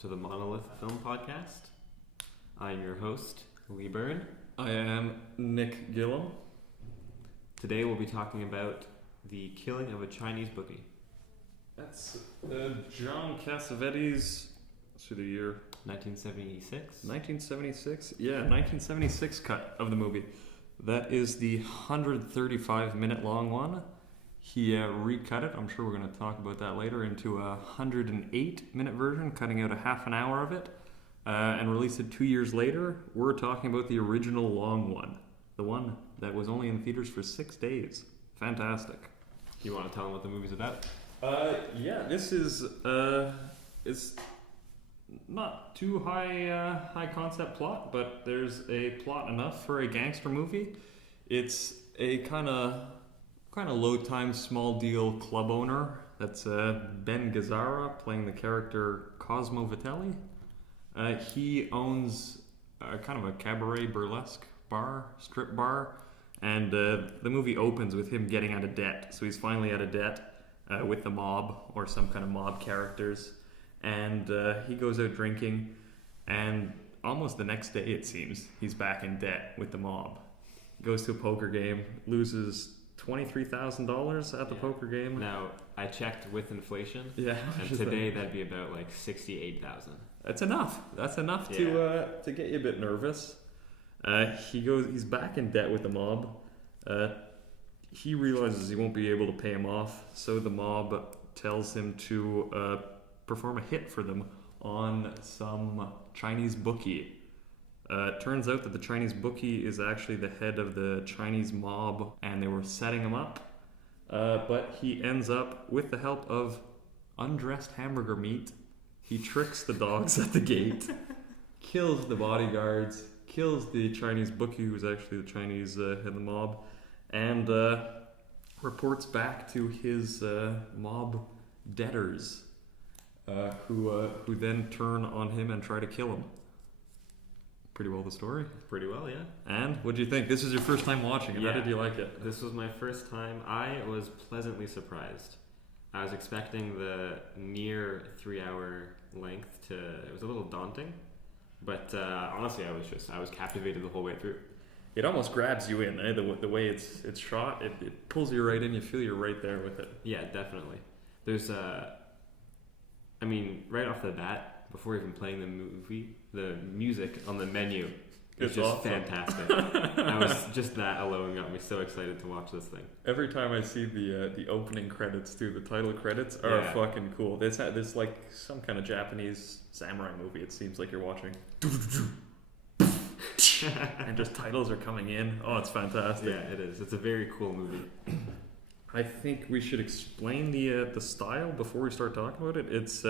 to the Monolith Film Podcast. I'm your host, Lee Byrne. I am Nick Gillum. Today we'll be talking about the killing of a Chinese bookie. That's John Cassavetes. Through the year 1976. 1976? Yeah, 1976 cut of the movie. That is the 135-minute long one. He recut it, I'm sure we're going to talk about that later, into a 108-minute version, cutting out a half an hour of it, and released it 2 years later. We're talking about the original long one, the one that was only in theaters for 6 days. Fantastic. You want to tell them what the movie's about? Yeah, this is it's not too high concept plot, but there's a plot enough for a gangster movie. It's a kind of low time, small deal club owner. That's Ben Gazzara playing the character Cosmo Vitelli. He owns kind of a cabaret burlesque bar, strip bar, and the movie opens with him getting out of debt. So he's finally out of debt with the mob or some kind of mob characters. And he goes out drinking, and almost the next day, it seems, he's back in debt with the mob. Goes to a poker game, loses $23,000 at the poker game. Now, I checked with inflation, and today that'd be about like $68,000. That's enough. That's enough to get you a bit nervous. He's back in debt with the mob. He realizes he won't be able to pay him off, so the mob tells him to perform a hit for them on some Chinese bookie. Turns out that the Chinese bookie is actually the head of the Chinese mob, and they were setting him up. But he ends up, with the help of undressed hamburger meat, he tricks the dogs at the gate, kills the bodyguards, kills the Chinese bookie, who's actually the Chinese head of the mob, and reports back to his mob debtors. Who then turn on him and try to kill him. Pretty well the story. Pretty well, yeah. And what do you think? This is your first time watching it. Yeah. How did you like it? This was my first time. I was pleasantly surprised. I was expecting the near 3-hour length to... It was a little daunting. But honestly, I was captivated the whole way through. It almost grabs you in, eh? The way it's shot, it pulls you right in. You feel you're right there with it. Yeah, definitely. There's right off the bat, before even playing the movie, the music on the menu is just awesome. Fantastic. I was just that alone got me so excited to watch this thing. Every time I see the opening credits too, the title credits are fucking cool. This like some kind of Japanese samurai movie. It seems like you're watching. And just titles are coming in. Oh, it's fantastic. Yeah, it is. It's a very cool movie. I think we should explain the style before we start talking about it. It's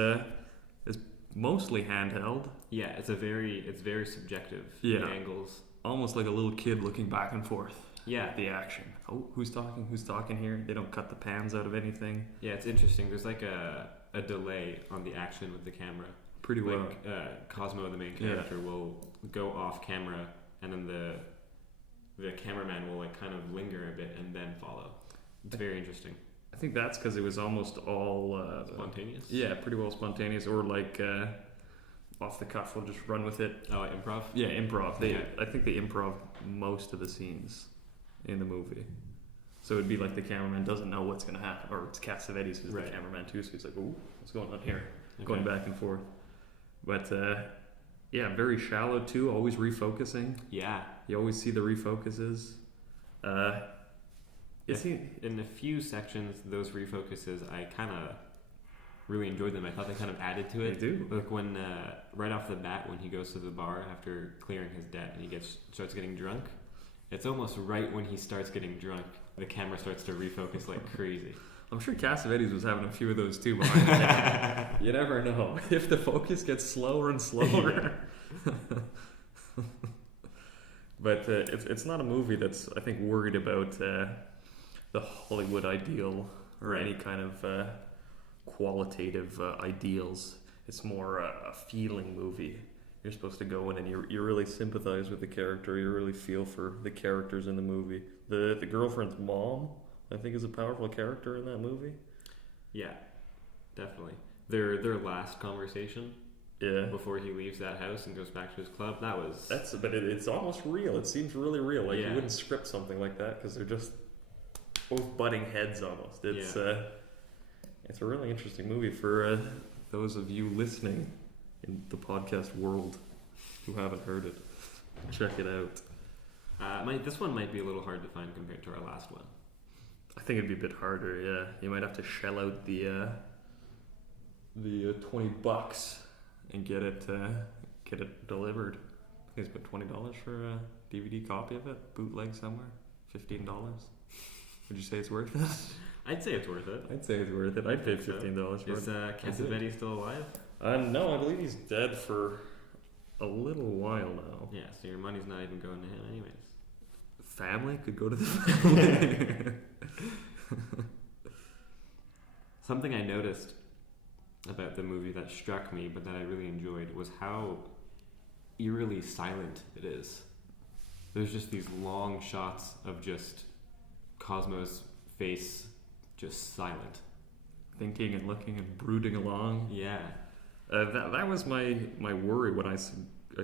mostly handheld. Yeah, it's very subjective. Yeah, the angles. Almost like a little kid looking back and forth. Yeah, at the action. Oh, who's talking? Who's talking here? They don't cut the pans out of anything. Yeah, it's interesting. There's like a delay on the action with the camera. Pretty well. Like Cosmo, the main character, will go off camera, and then the cameraman will like kind of linger a bit and then follow. It's very interesting. I think that's because it was almost all spontaneous. Yeah, pretty well spontaneous, or like off the cuff. We'll just run with it. Oh, improv. Yeah, improv. I think they improv most of the scenes in the movie. So it'd be like the cameraman doesn't know what's going to happen, or it's Cassavetes who's the cameraman too. So he's like, "Ooh, what's going on here?" Going back and forth. But very shallow too. Always refocusing. Yeah, you always see the refocuses. In a few sections, those refocuses, I kind of really enjoyed them. I thought they kind of added to it. They do. Like when, right off the bat, when he goes to the bar after clearing his debt and he starts getting drunk, it's almost right when he starts getting drunk, the camera starts to refocus like crazy. I'm sure Cassavetes was having a few of those too behind the camera. You never know. If the focus gets slower and slower. But it's not a movie that's, I think, worried about the Hollywood ideal or any kind of qualitative ideals. It's more a feeling movie. You're supposed to go in and you really sympathize with the character. You really feel for the characters in the movie. The girlfriend's mom, I think, is a powerful character in that movie. Yeah, definitely. Their last conversation Yeah. Before he leaves that house and goes back to his club. But it's almost real. It seems really real. Like Yeah. you wouldn't script something like that because they're just both butting heads almost. It's a really interesting movie for those of you listening in the podcast world who haven't heard it. Check it out. This one might be a little hard to find compared to our last one. I think it'd be a bit harder. Yeah, you might have to shell out the $20 and get it delivered. I think it's about $20 for a DVD copy of it, bootleg somewhere. $15. Would you say it's worth it? I'd say it's worth it. I'd say it's worth it. I'd pay $15 for it. Is Cassavetes still alive? No, I believe he's dead for a little while now. Yeah, so your money's not even going to him anyways. Family could go to the family. Something I noticed about the movie that struck me but that I really enjoyed was how eerily silent it is. There's just these long shots of just Cosmo's face just silent. Thinking and looking and brooding along. Yeah. That was my worry when I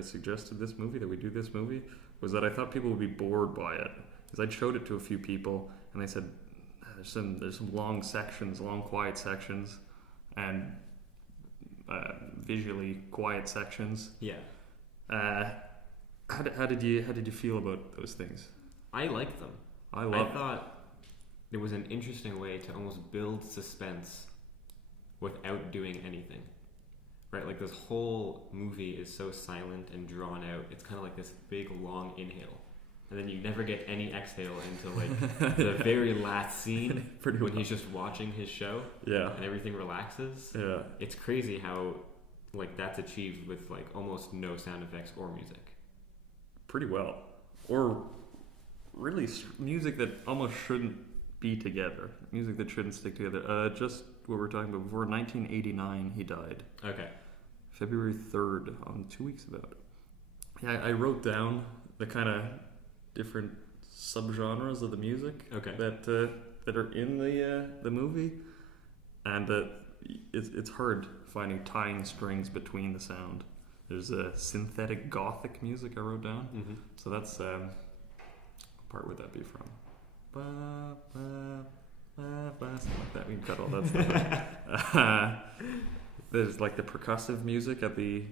suggested this movie, that we do this movie, was that I thought people would be bored by it. Because I showed it to a few people and they said, there's some long sections, long quiet sections, and visually quiet sections. Yeah. How did you feel about those things? I liked them. I thought it was an interesting way to almost build suspense without doing anything. Right? Like this whole movie is so silent and drawn out. It's kind of like this big long inhale. And then you never get any exhale until like the very last scene when he's just watching his show. Yeah. And everything relaxes. Yeah. It's crazy how like that's achieved with like almost no sound effects or music. Pretty well. Or really music that almost shouldn't be together. Music that shouldn't stick together. Just what we were talking about before, 1989 he died. Okay. February 3rd, 2 weeks about. Yeah, I wrote down the kind of different subgenres of the music that are in the movie, and it's hard finding tying strings between the sound. There's a synthetic gothic music I wrote down, so that's what part would that be from? Something like that. We can cut all that stuff out. There's like the percussive music at the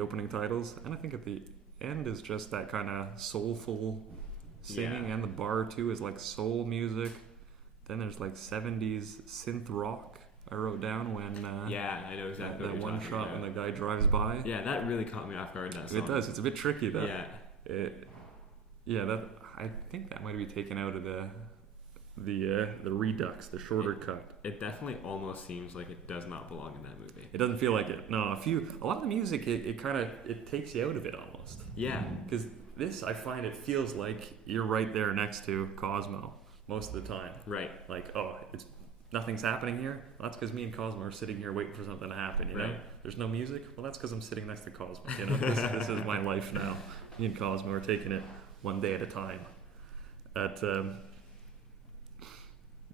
opening titles, and I think at the end is just that kind of soulful singing, and the bar too is like soul music. Then there's like 70s synth rock I wrote down when I know exactly that one shot when the guy drives by. Yeah, that really caught me off guard. That song. It does. It's a bit tricky though. Yeah. That I think that might be taken out of the redux, the shorter cut. It definitely almost seems like it does not belong in that movie. It doesn't feel like it. No, a lot of the music it takes you out of it almost. Yeah, because this I find it feels like you're right there next to Cosmo most of the time. Right. Like, nothing's happening here. Well, that's because me and Cosmo are sitting here waiting for something to happen. You know, there's no music. Well, that's because I'm sitting next to Cosmo. You know, this is my life now. Me and Cosmo are taking it one day at a time.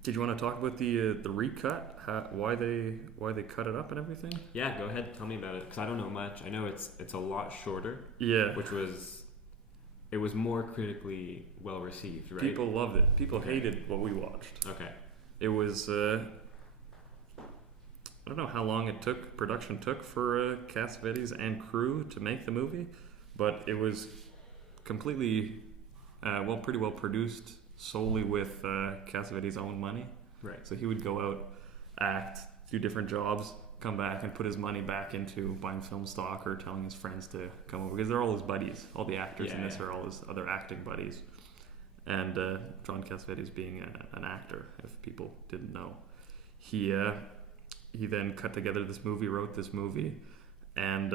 Did you want to talk about the recut? Why they cut it up and everything? Yeah, go ahead. Tell me about it because I don't know much. I know it's a lot shorter. Yeah, it was more critically well received, right? People loved it. People hated what we watched. Okay. It was I don't know how long production took for Cassavetes and crew to make the movie, but it was completely pretty well produced solely with Cassavetes' own money. Right. So he would go out, act, do different jobs, come back and put his money back into buying film stock or telling his friends to come over, because they're all his buddies. All the actors in this are all his other acting buddies. And John Cassavetes being an actor, if people didn't know. He then cut together this movie, wrote this movie, and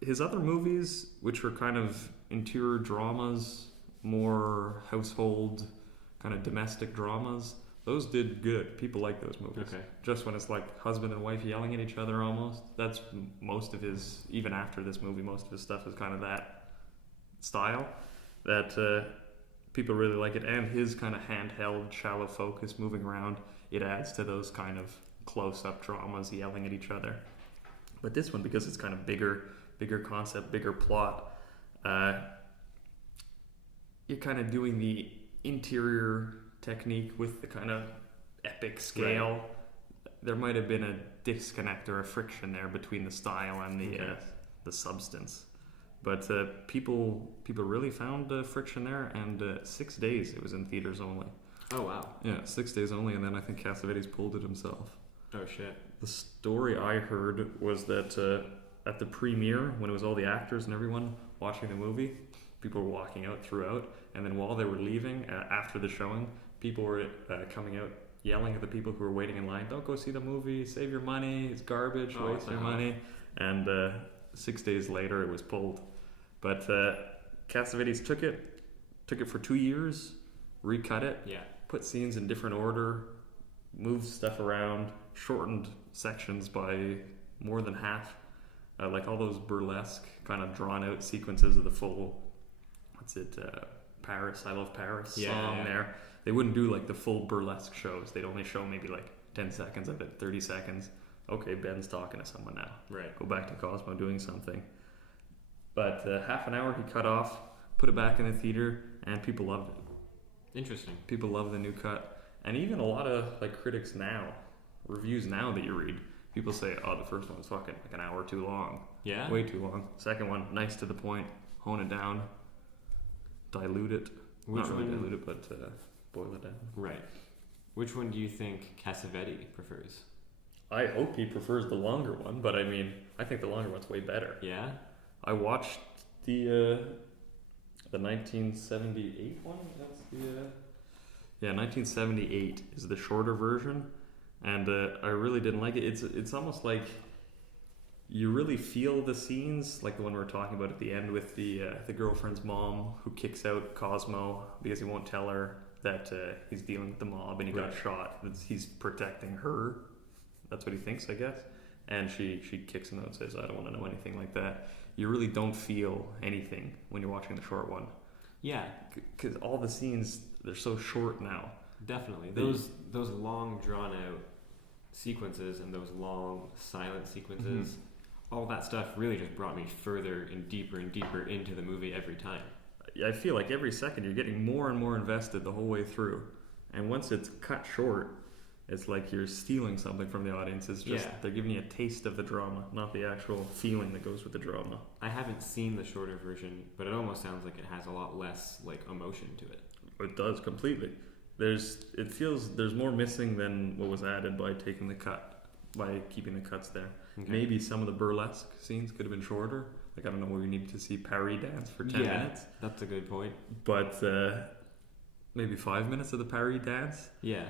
his other movies, which were kind of interior dramas, more household, kind of domestic dramas, those did good. People like those movies. Okay. Just when it's like husband and wife yelling at each other almost, that's most of his, even after this movie, most of his stuff is kind of that style that people really like it. And his kind of handheld, shallow focus, moving around, it adds to those kind of close-up dramas, yelling at each other. But this one, because it's kind of bigger concept, bigger plot, you're kind of doing the interior technique with the kind of epic scale. Right. There might have been a disconnect or a friction there between the style and the substance. But people really found friction there, and 6 days it was in theaters only. Oh, wow. Yeah, 6 days only, and then I think Cassavetes pulled it himself. Oh, shit. The story I heard was that at the premiere, when it was all the actors and everyone watching the movie, people were walking out throughout, and then while they were leaving, after the showing, people were coming out yelling at the people who were waiting in line, "Don't go see the movie, save your money, it's garbage, waste your money." And 6 days later it was pulled. But Cassavetes took it for 2 years, recut it, put scenes in different order, moved stuff around, shortened sections by more than half. Like all those burlesque kind of drawn out sequences of the full, Paris, I Love Paris song there. They wouldn't do like the full burlesque shows. They'd only show maybe like 10 seconds of it, 30 seconds. Okay, Ben's talking to someone now. Right. Go back to Cosmo doing something. But half an hour he cut off, put it back in the theater, and people loved it. Interesting. People love the new cut. And even a lot of like critics now, reviews now that you read, people say, "Oh, the first one was fucking like an hour too long." Yeah? Way too long. Second one, nice to the point, hone it down, dilute it. Not really dilute it, but boil it down. Right. Which one do you think Cassavetes prefers? I hope he prefers the longer one, but I mean, I think the longer one's way better. Yeah? I watched the 1978 one. That's the 1978 is the shorter version, and I really didn't like it. It's almost like you really feel the scenes, like the one we're talking about at the end with the girlfriend's mom who kicks out Cosmo because he won't tell her that he's dealing with the mob and he got shot. He's protecting her. That's what he thinks, I guess. And she kicks him out and says, "I don't want to know anything like that." You really don't feel anything when you're watching the short one. Yeah. Because all the scenes, they're so short now. Definitely. Those long, drawn-out sequences and those long, silent sequences, all that stuff really just brought me further and deeper into the movie every time. I feel like every second you're getting more and more invested the whole way through. And once it's cut short, it's like you're stealing something from the audience. It's just they're giving you a taste of the drama, not the actual feeling that goes with the drama. I haven't seen the shorter version, but it almost sounds like it has a lot less like emotion to it. It does completely. It feels there's more missing than what was added by taking the cut, by keeping the cuts there. Okay. Maybe some of the burlesque scenes could have been shorter. Like I don't know, we need to see Paris dance for 10 minutes. That's a good point. But maybe 5 minutes of the Paris dance. Yeah.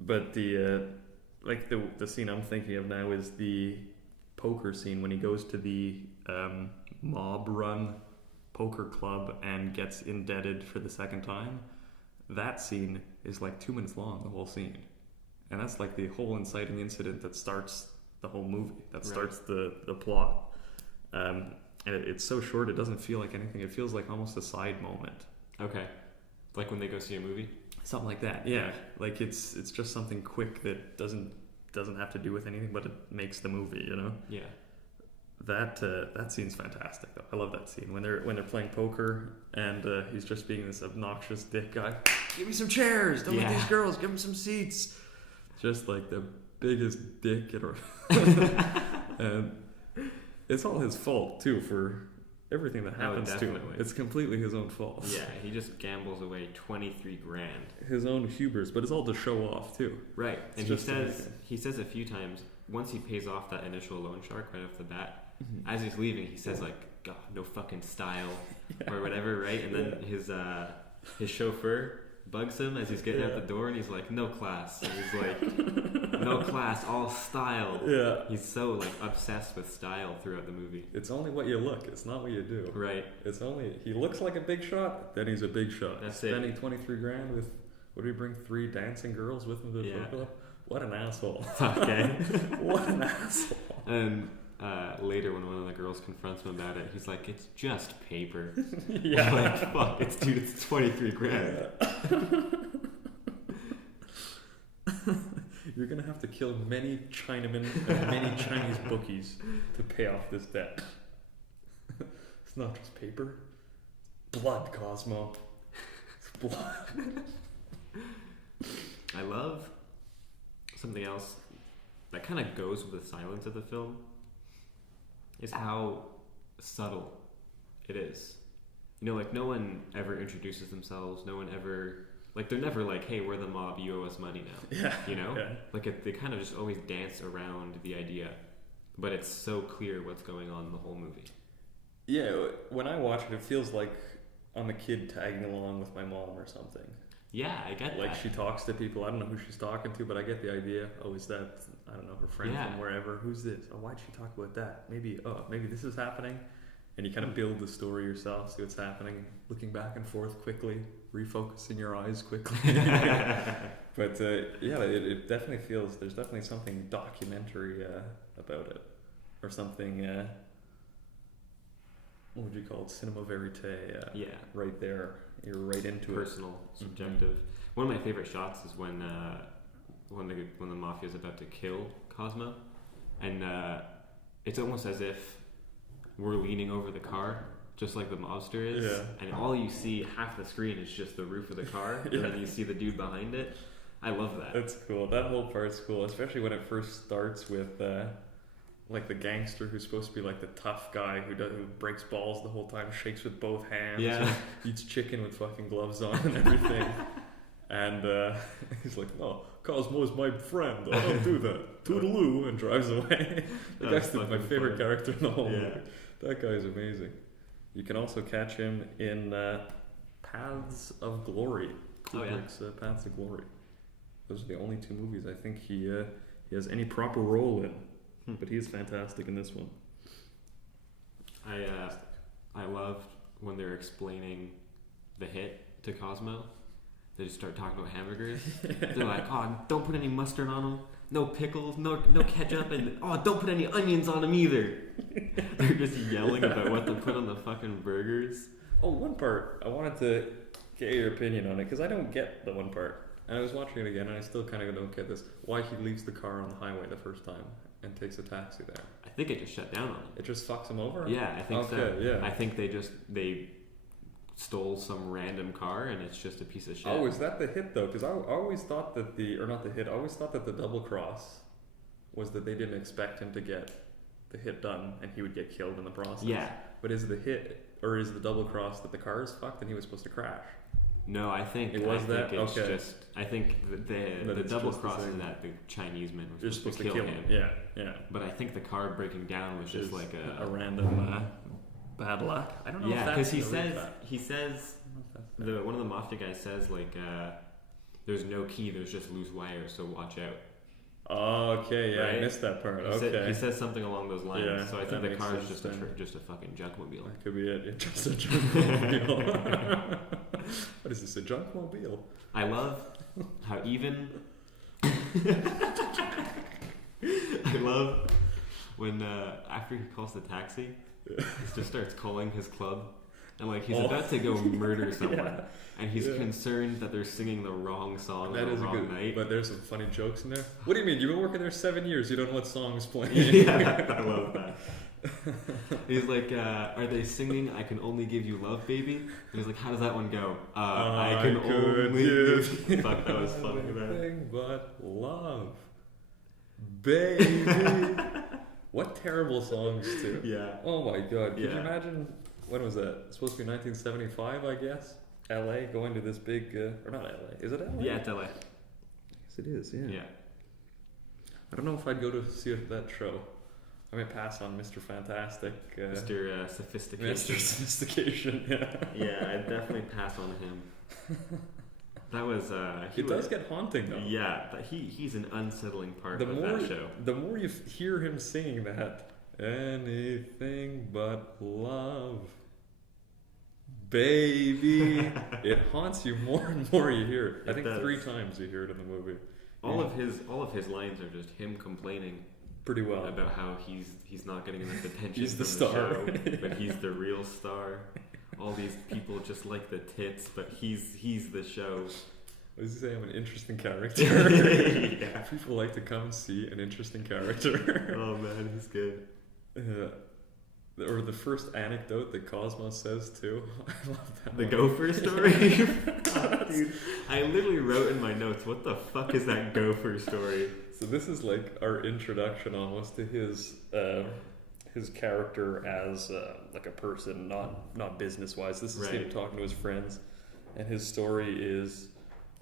But the scene I'm thinking of now is the poker scene when he goes to the mob-run poker club and gets indebted for the second time. That scene is like 2 minutes long, the whole scene. And that's like the whole inciting incident that starts the whole movie, that starts the plot. And it's so short, it doesn't feel like anything. It feels like almost a side moment. Okay. Like when they go see a movie? Something like that, yeah. Like it's just something quick that doesn't have to do with anything, but it makes the movie, you know? Yeah. That scene's fantastic though. I love that scene when they're playing poker and he's just being this obnoxious dick guy. Give me some chairs. Don't let these girls. Give them some seats. Just like the biggest dick in and it's all his fault too for everything that happens to him. It's completely his own fault. Yeah, he just gambles away 23 grand. His own hubris, but it's all to show off too. Right, and he says a few times once he pays off that initial loan shark right off the bat. As he's leaving, he says like, "God, no fucking style," or whatever, right? And then his chauffeur bugs him as he's getting out the door, and he's like, "No class." And he's like, "No class, all style." Yeah. He's so like obsessed with style throughout the movie. It's only what you look. It's not what you do. Right. It's only he looks like a big shot, then he's a big shot. That's Spending 23 grand with what did he bring? 3 dancing girls with him to the club? What an asshole. Okay. What an asshole. And later when one of the girls confronts him about it, he's like, "It's just paper." Yeah. Like, fuck, it's 23 grand. You're gonna have to kill many Chinamen and many Chinese bookies to pay off this debt. It's not just paper. Blood, Cosmo. It's blood. I love something else that kind of goes with the silence of the film is how subtle it is. You know, like, no one ever introduces themselves. No one ever, like, they're never like, hey, we're the mob, you owe us money now. Yeah. You know? Yeah. Like, they kind of just always dance around the idea, but it's so clear what's going on in the whole movie. Yeah, when I watch it, it feels like I'm a kid tagging along with my mom or something. Yeah, I get that. Like, she talks to people, I don't know who she's talking to, but I get the idea. Oh, is that, I don't know, her friend from wherever? Who's this? Oh, why'd she talk about that? Maybe this is happening. And you kind of build the story yourself, see what's happening, looking back and forth quickly, refocusing your eyes quickly. But yeah, it definitely feels, there's definitely something documentary about it. Or something, what would you call it? Cinema verite. Yeah. Right there. You're right into Personal, subjective. One of my favorite shots is when the mafia is about to kill Cosmo, and it's almost as if we're leaning over the car, just like the mobster is, and all you see, half the screen is just the roof of the car, and then you see the dude behind it. I love that. That's cool. That whole part's cool, especially when it first starts with like the gangster who's supposed to be like the tough guy who breaks balls the whole time, shakes with both hands, eats chicken with fucking gloves on and everything. And he's like, no, Cosmo's my friend, I don't do that. Toodaloo, and drives away. That's my favorite character in the whole movie. That guy's amazing. You can also catch him in Paths of Glory. Kubrick's Paths of Glory. Those are the only two movies I think he has any proper role in. But he is fantastic in this one. I loved when they're explaining the hit to Cosmo. They just start talking about hamburgers. They're like, oh, don't put any mustard on them. No pickles, no ketchup, and oh, don't put any onions on them either. They're just yelling about what to put on the fucking burgers. Oh, one part, I wanted to get your opinion on it, because I don't get the one part. And I was watching it again, and I still kind of don't get this. Why he leaves the car on the highway the first time and takes a taxi there. I think it just shut down on him. It just fucks him over? Yeah, I think so. Yeah. I think they stole some random car and it's just a piece of shit. Oh, is that the hit though? Because I always thought that I always thought that the double cross was that they didn't expect him to get the hit done and he would get killed in the process. Yeah. But is the hit, or is the double cross that the car is fucked and he was supposed to crash? No, I think it was that. It's okay. just. I think the double cross is that the Chinese men were supposed to kill him. Yeah. But I think the car breaking down was just like a random bad luck. I don't know. Yeah, because he says one of the mafia guys says like, "There's no key. There's just loose wires. So watch out." Oh, okay, yeah, right? I missed that part. He says something along those lines. Yeah, so I think the car is just a fucking junkmobile. That could be it. Just a junkmobile. What is this? A junkmobile? I love how even. I love when after he calls the taxi, he just starts calling his club. And like he's about to go murder someone, and he's concerned that they're singing the wrong song on the wrong night. But there's some funny jokes in there. What do you mean? You've been working there 7 years. You don't know what song's playing. Yeah, I love that. He's like, are they singing "I Can Only Give You Love, Baby"? And he's like, how does that one go? I can only give. Fuck, that was funny. Nothing but love, baby. What terrible songs too. Yeah. Oh my god. Can you imagine? When was that? It's supposed to be 1975, I guess. LA, going to this big, or not LA. Is it LA? Yeah, it's LA. Yes, it is, yeah. I don't know if I'd go to see that show. I may pass on Mr. Fantastic. Mr. Sophistication. Mr. Sophistication, yeah. Yeah, I'd definitely pass on him. That was... it does get haunting, though. Yeah, but he's an unsettling part of that show. The more you hear him singing that, anything but love, baby, it haunts you more and more you hear it. I think 3 times you hear it in the movie. All of his lines are just him complaining pretty well about how he's not getting enough attention. He's the from star, the show, but he's the real star. All these people just like the tits, but he's the show. What does he say? I'm an interesting character. Yeah. People like to come and see an interesting character. Oh man, he's good. Or the first anecdote that Cosmos says too. I love that. The one. gopher story? Dude, I literally wrote in my notes, what the fuck is that gopher story? So this is like our introduction almost to his character as like a person, not business wise. This is him talking to his friends, and his story is,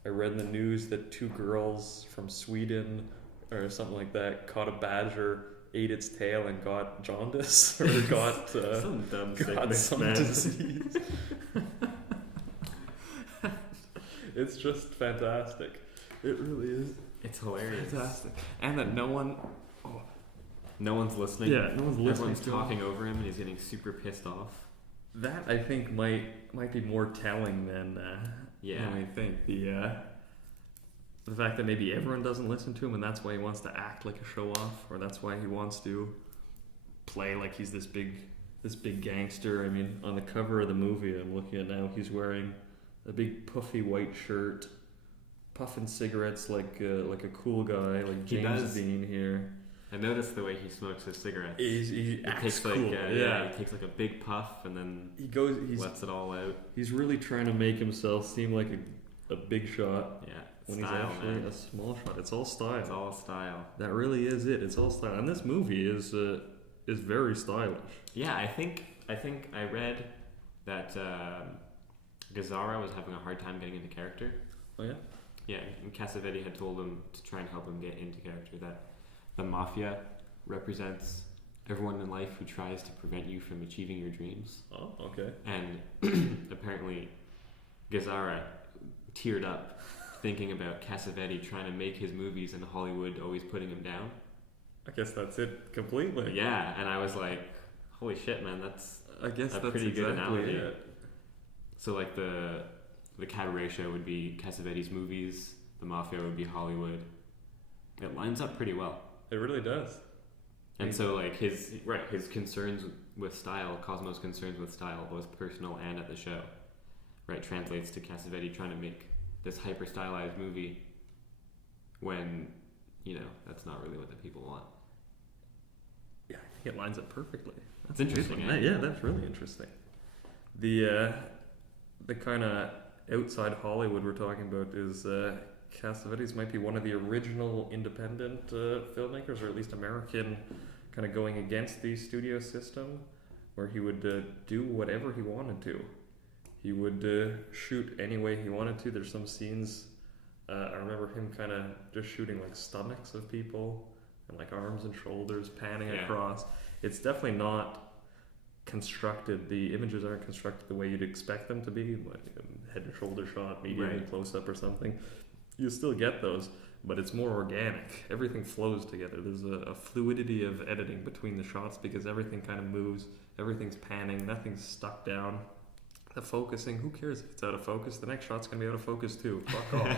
I read in the news that 2 girls from Sweden or something like that caught a badger, ate its tail, and got jaundice or got some dumb got sickness, some man. disease. It's just fantastic. It really is. It's hilarious. Fantastic. And that no one's listening. Yeah, no one's listening. Everyone's to talking him. over him, and he's getting super pissed off. That I think might be more telling than I think the fact that maybe everyone doesn't listen to him, and that's why he wants to act like a show off, or that's why he wants to play like he's this big gangster. I mean, on the cover of the movie I'm looking at now, he's wearing a big puffy white shirt, puffing cigarettes like a cool guy, like James Dean here. I noticed the way he smokes his cigarettes. He acts takes cool. he takes like a big puff and then he lets it all out. He's really trying to make himself seem like a big shot. Yeah, when style, he's actually man. a small shot. It's all style. It's all style. That really is it. It's all style. And this movie is very stylish. Yeah, I think I read that Gazzara was having a hard time getting into character. Oh yeah? Yeah, and Cassavetes had told him to try and help him get into character, that the mafia represents everyone in life who tries to prevent you from achieving your dreams. Oh, okay. And apparently Gazzara teared up thinking about Cassavetes trying to make his movies and Hollywood always putting him down. I guess that's it completely. Yeah, and I was like, holy shit, man, that's pretty good analogy. It. So like the cabaret show would be Cassavetes' movies, the mafia would be Hollywood. It lines up pretty well. It really does. And so like his concerns with style, Cosmo's concerns with style, both personal and at the show, right, translates to Cassavetes trying to make this hyper stylized movie when, that's not really what the people want. Yeah, I think it lines up perfectly. That's interesting. Yeah, that's really interesting. The kind of outside Hollywood we're talking about is Cassavetes might be one of the original independent filmmakers, or at least American, kind of going against the studio system, where he would do whatever he wanted to. He would shoot any way he wanted to. There's some scenes, I remember him kind of just shooting like stomachs of people and like arms and shoulders panning across. It's definitely not constructed, the images aren't constructed the way you'd expect them to be, like a head and shoulder shot, medium close up or something. You still get those, but it's more organic. Everything flows together. There's a fluidity of editing between the shots because everything kind of moves, everything's panning, nothing's stuck down. The focusing, who cares if it's out of focus? The next shot's gonna be out of focus too. Fuck off.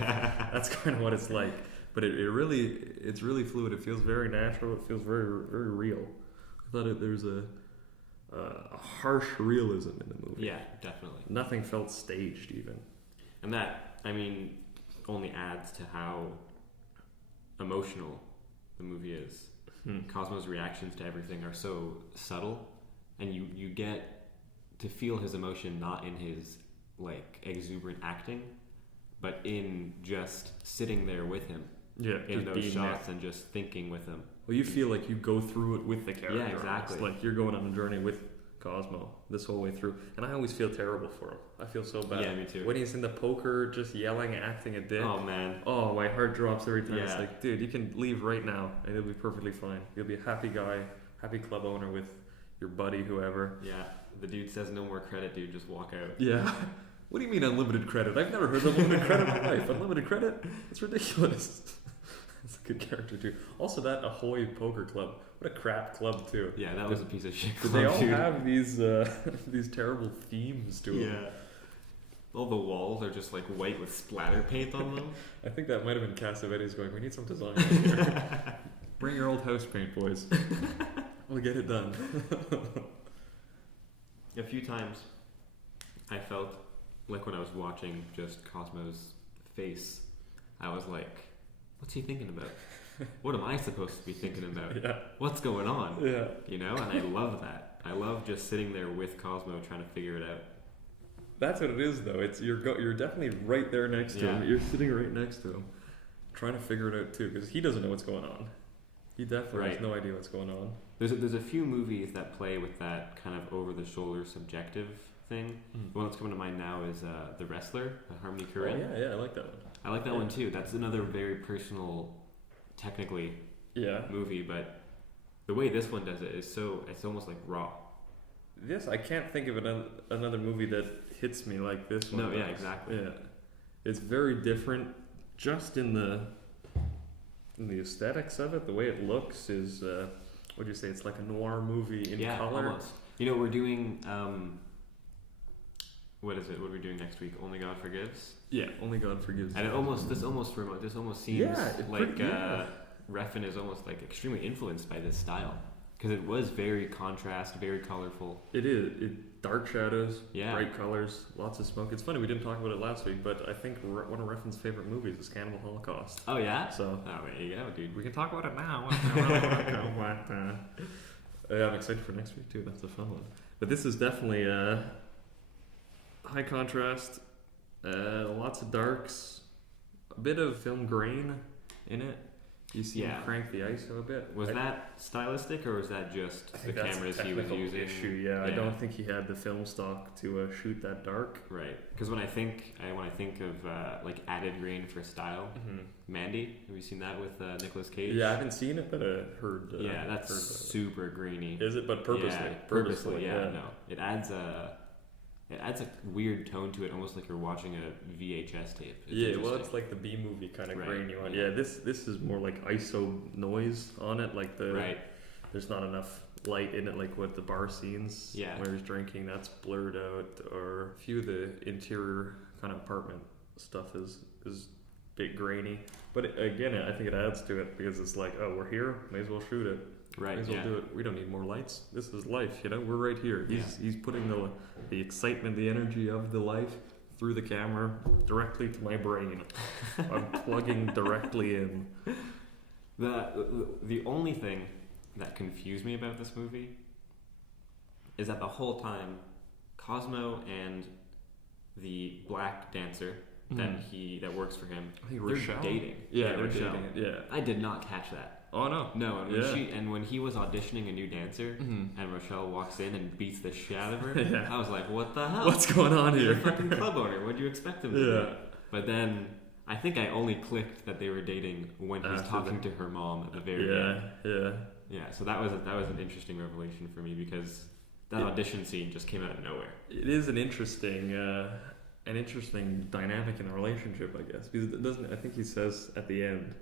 That's kind of what it's like. But it's really fluid. It feels very natural. It feels very, very real. I thought there's a harsh realism in the movie. Yeah, definitely. Nothing felt staged even. And that, only adds to how emotional the movie is. Cosmo's reactions to everything are so subtle, and you get to feel his emotion not in his like exuberant acting, but in just sitting there with him. Yeah, in those shots there. And just thinking with him. Well, you feel like you go through it with the character. Yeah, exactly. It's like you're going on a journey with Cosmo this whole way through, and I always feel terrible for him. I feel so bad. Yeah, me too. When he's in the poker, just yelling, acting a dick. Oh man. Oh, my heart drops every time. Yeah. It's like, dude, you can leave right now, and you'll be perfectly fine. You'll be a happy guy, happy club owner with your buddy, whoever. Yeah. The dude says no more credit, dude. Just walk out. Yeah. What do you mean unlimited credit? I've never heard of unlimited credit in my life. Unlimited credit? It's ridiculous. That's a good character too. Also, that Ahoy Poker Club. What a crap club too. Yeah, that was a piece of shit. Did they all have these terrible themes to them? Yeah. All the walls are just like white with splatter paint on them. I think that might have been Cassavetes going, we need some design in here. Bring your old house paint, boys. We'll get it done. A few times I felt like when I was watching just Cosmo's face I was like, what's he thinking about? What am I supposed to be thinking about? Yeah. What's going on? Yeah. You know, and I love that. I love just sitting there with Cosmo trying to figure it out. That's what it is, though. It's you're definitely right there next to him. You're sitting right next to him, trying to figure it out too, because he doesn't know what's going on. He definitely has no idea what's going on. There's a few movies that play with that kind of over the shoulder subjective thing. The one that's coming to mind now is The Wrestler, Harmony Korine. Oh, yeah, I like that one. I like that one too. That's another very personal, technically, movie, but the way this one does it is it's almost like raw. Yes, I can't think of another movie that hits me like this one. No, yeah, exactly. Yeah, it's very different, just in the aesthetics of it. The way it looks is, what do you say? It's like a noir movie in color. Almost. You know, we're doing what is it? What are we doing next week? Only God Forgives. Yeah, Only God Forgives. And this almost seems like Refn is almost like extremely influenced by this style. Because it was very contrast, very colorful. It is. Dark shadows, yeah. Bright colors, lots of smoke. It's funny, we didn't talk about it last week, but I think one of Refn's favorite movies is Cannibal Holocaust. Oh, yeah? So, there you go, dude. We can talk about it now. I'm excited for next week, too. That's a fun one. But this is definitely high contrast, lots of darks, a bit of film grain in it. You see him crank the ISO a bit. Was that stylistic, or was that just the cameras he was using? Issue, I don't think he had the film stock to shoot that dark. Right. Because when I think of like added grain for style, Mandy. Have you seen that with Nicolas Cage? Yeah, I haven't seen it, but I heard. That's super grainy. Is it? But purposely. Yeah, purposely. Yeah. No, it adds a weird tone to it, almost like you're watching a VHS tape. It's like the B movie kind of grain you want. Yeah, this is more like ISO noise on it, like there's not enough light in it, like with the bar scenes where he's drinking, that's blurred out, or a few of the interior kind of apartment stuff is a bit grainy. But again, I think it adds to it because it's like, oh, we're here, may as well shoot it. Right. May as well do it. We don't need more lights. This is life, We're right here. He's putting the excitement, the energy of the life through the camera directly to my brain. I'm plugging directly in. The only thing that confused me about this movie is that the whole time Cosmo and the black dancer that works for him, they're dating. Yeah, they're dating. Yeah. I did not catch that. Oh no! No, and when he was auditioning a new dancer, and Rochelle walks in and beats the shit out of her, I was like, "What the hell? What's going on here?" You're a fucking club owner. What do you expect him to do? But then I think I only clicked that they were dating when he's talking to her mom at the very end. Yeah. So that was an interesting revelation for me because that audition scene just came out of nowhere. It is an interesting dynamic in the relationship, I guess, because it doesn't. I think he says at the end,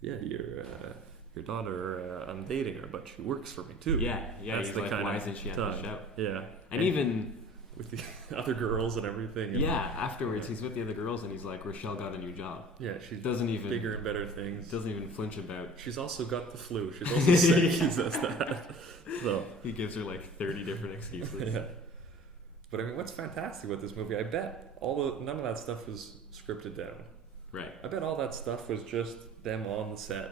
your daughter, I'm dating her, but she works for me too. Yeah. That's he's like, why isn't she at the show? Yeah. And even with the other girls and everything. Afterwards he's with the other girls and he's like, Rochelle got a new job. Yeah, she doesn't even bigger and better things. Doesn't even flinch about. She's also got the flu. She's also sick. He says that. So he gives her like 30 different excuses. Yeah. But I mean, what's fantastic with this movie? I bet none of that stuff was scripted down. Right. I bet all that stuff was just them on the set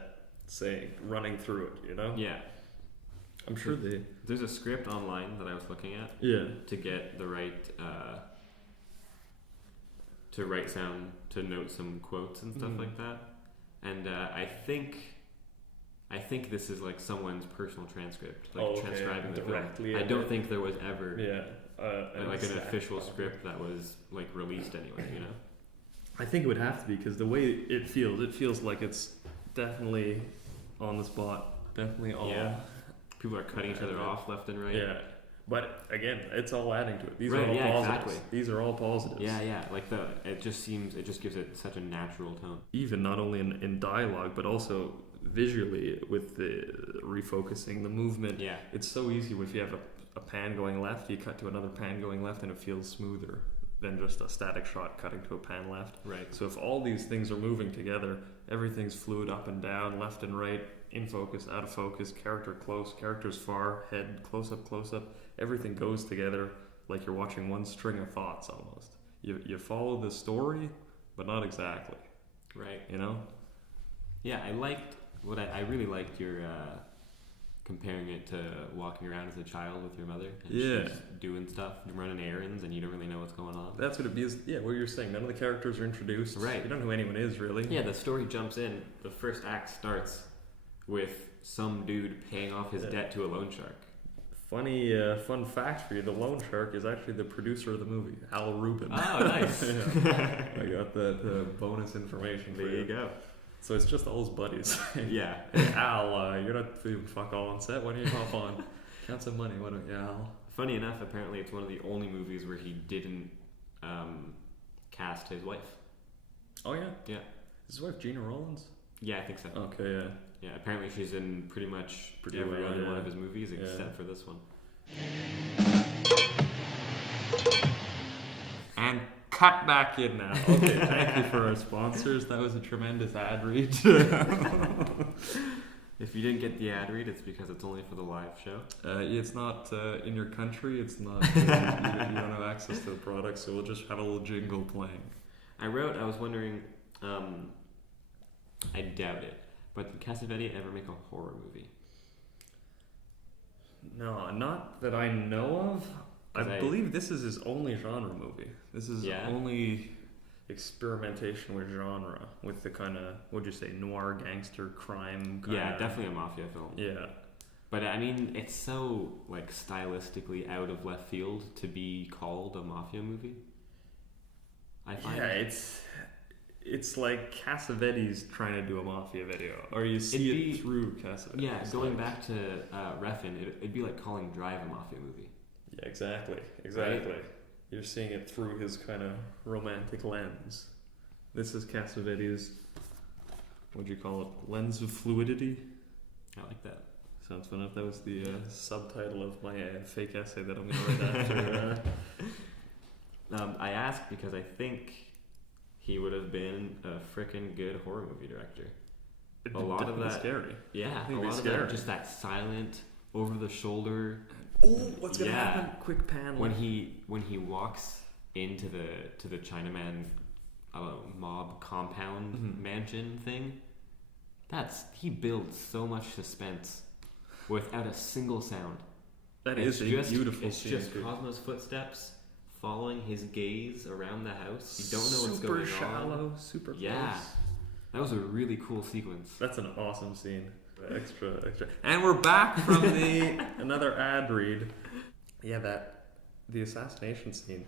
running through it, Yeah. I'm sure there's a script online that I was looking at. Yeah. To get the right to write sound, to note some quotes and stuff like that. And I think this is like someone's personal transcript, transcribing the directly. Film. I don't think there was ever like an official script that was like released anyway. I think it would have to be because the way it feels like it's definitely on the spot, definitely all. Yeah. People are cutting each other off left and right. Yeah. But again, it's all adding to it. These are all positives. Exactly. These are all positives. Yeah. Like it just gives it such a natural tone. Even not only in dialogue, but also visually with the refocusing, the movement. Yeah. It's so easy if you have a pan going left, you cut to another pan going left, and it feels smoother than just a static shot cutting to a pan left. Right. So if all these things are moving together, everything's fluid up and down, left and right, in focus, out of focus, character close, characters far, head close up, everything goes together like you're watching one string of thoughts almost. You follow the story, but not exactly. Right. You know? Yeah, I really liked your comparing it to walking around as a child with your mother. And Yeah. she's doing stuff, running errands, and you don't really know what's going on. That's what it is. Yeah, what you're saying. None of the characters are introduced. Right. You don't know who anyone is, really. Yeah, the story jumps in. The first act starts with some dude paying off his debt to a loan shark. Funny fun fact for you, the loan shark is actually the producer of the movie, Al Rubin. Oh, nice. Yeah. I got that bonus information for There you. you go. So it's just all his buddies. Yeah. Hey, Al, you're not feeling fuck all on set. Why don't you hop on? Got some money. Why don't you, Al? Funny enough, apparently it's one of the only movies where he didn't cast his wife. Oh, yeah? Yeah. Is his wife Gina Rollins? Yeah, I think so. Okay, yeah. Yeah, apparently she's in pretty much Pretty every well, other yeah. one of his movies Yeah. except for this one. And cut back in now. Okay, thank you for our sponsors. That was a tremendous ad read. If you didn't get the ad read, it's because it's only for the live show. It's not in your country. It's not. You don't have access to the product, so we'll just have a little jingle playing. I was wondering, I doubt it, but did Cassavetes ever make a horror movie? No, not that I know of. I believe this is his only genre movie. This is only experimentation with genre, with the kind of, what'd you say, noir gangster crime kind Yeah, definitely a mafia film. Yeah. But I mean, it's so like stylistically out of left field to be called a mafia movie. I find it's like Cassavetes trying to do a mafia video, or you see it through Cassavetes. Yeah, going back to Refn, it'd be like calling Drive a mafia movie. Yeah, exactly. Right? You're seeing it through his kind of romantic lens. This is Cassavetes', what'd you call it, lens of fluidity? I like that. Sounds fun enough. That was the subtitle of my fake essay that I'm going to write after. I asked because I think he would have been a frickin' good horror movie director. A lot of that, scary. Yeah, a lot of that, just that silent, over the shoulder. Oh, what's gonna happen? Quick pan. When he walks into the Chinaman, mob compound mansion thing. He builds so much suspense without a single sound. It's just beautiful. It's just Cosmo's footsteps following his gaze around the house. You don't know what's going on. Super shallow, super close. Yeah, that was a really cool sequence. That's an awesome scene. Extra. And we're back from another ad read. Yeah, the assassination scene.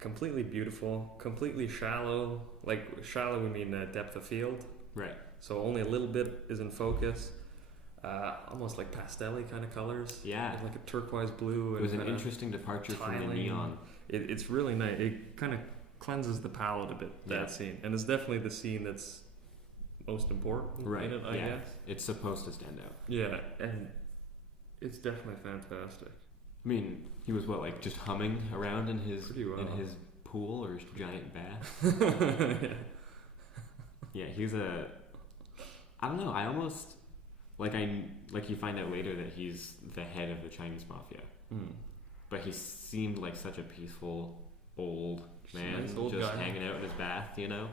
Completely beautiful, completely shallow. Like shallow, we mean depth of field. Right. So only a little bit is in focus. Almost like pastel-y kind of colors. Yeah. Like a turquoise blue. It was an interesting departure from the neon. It's really nice. It kind of cleanses the palette a bit, that scene. And it's definitely the scene that's most important in it, I guess. It's supposed to stand out. Yeah, and it's definitely fantastic. I mean, he was just humming around in his pool or his giant bath. Yeah, he was I don't know. I almost you find out later that he's the head of the Chinese mafia, but he seemed like such a peaceful old man, nice old just guy. hanging out in his bath,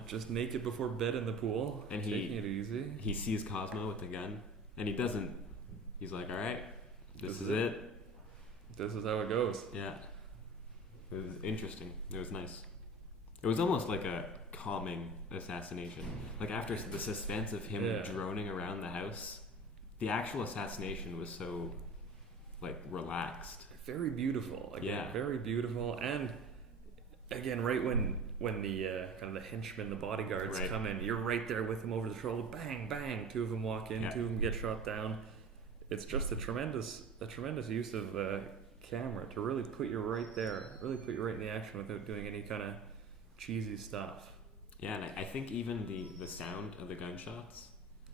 just naked before bed in the pool, and taking it easy. He sees Cosmo with the gun, and he doesn't. He's like, "All right, this is it. This is how it goes." Yeah, it was interesting. It was nice. It was almost like a calming assassination. Like after the suspense of him droning around the house, the actual assassination was so relaxed. Very beautiful. Very beautiful. And again, right when the kind of the henchmen, the bodyguards come in, you're right there with him over the shoulder. Bang, bang. Two of them walk in. Two of them get shot down. It's just a tremendous use of camera to really put you right there, really put you right in the action without doing any kind of cheesy stuff. Yeah, and I think even the sound of the gunshots,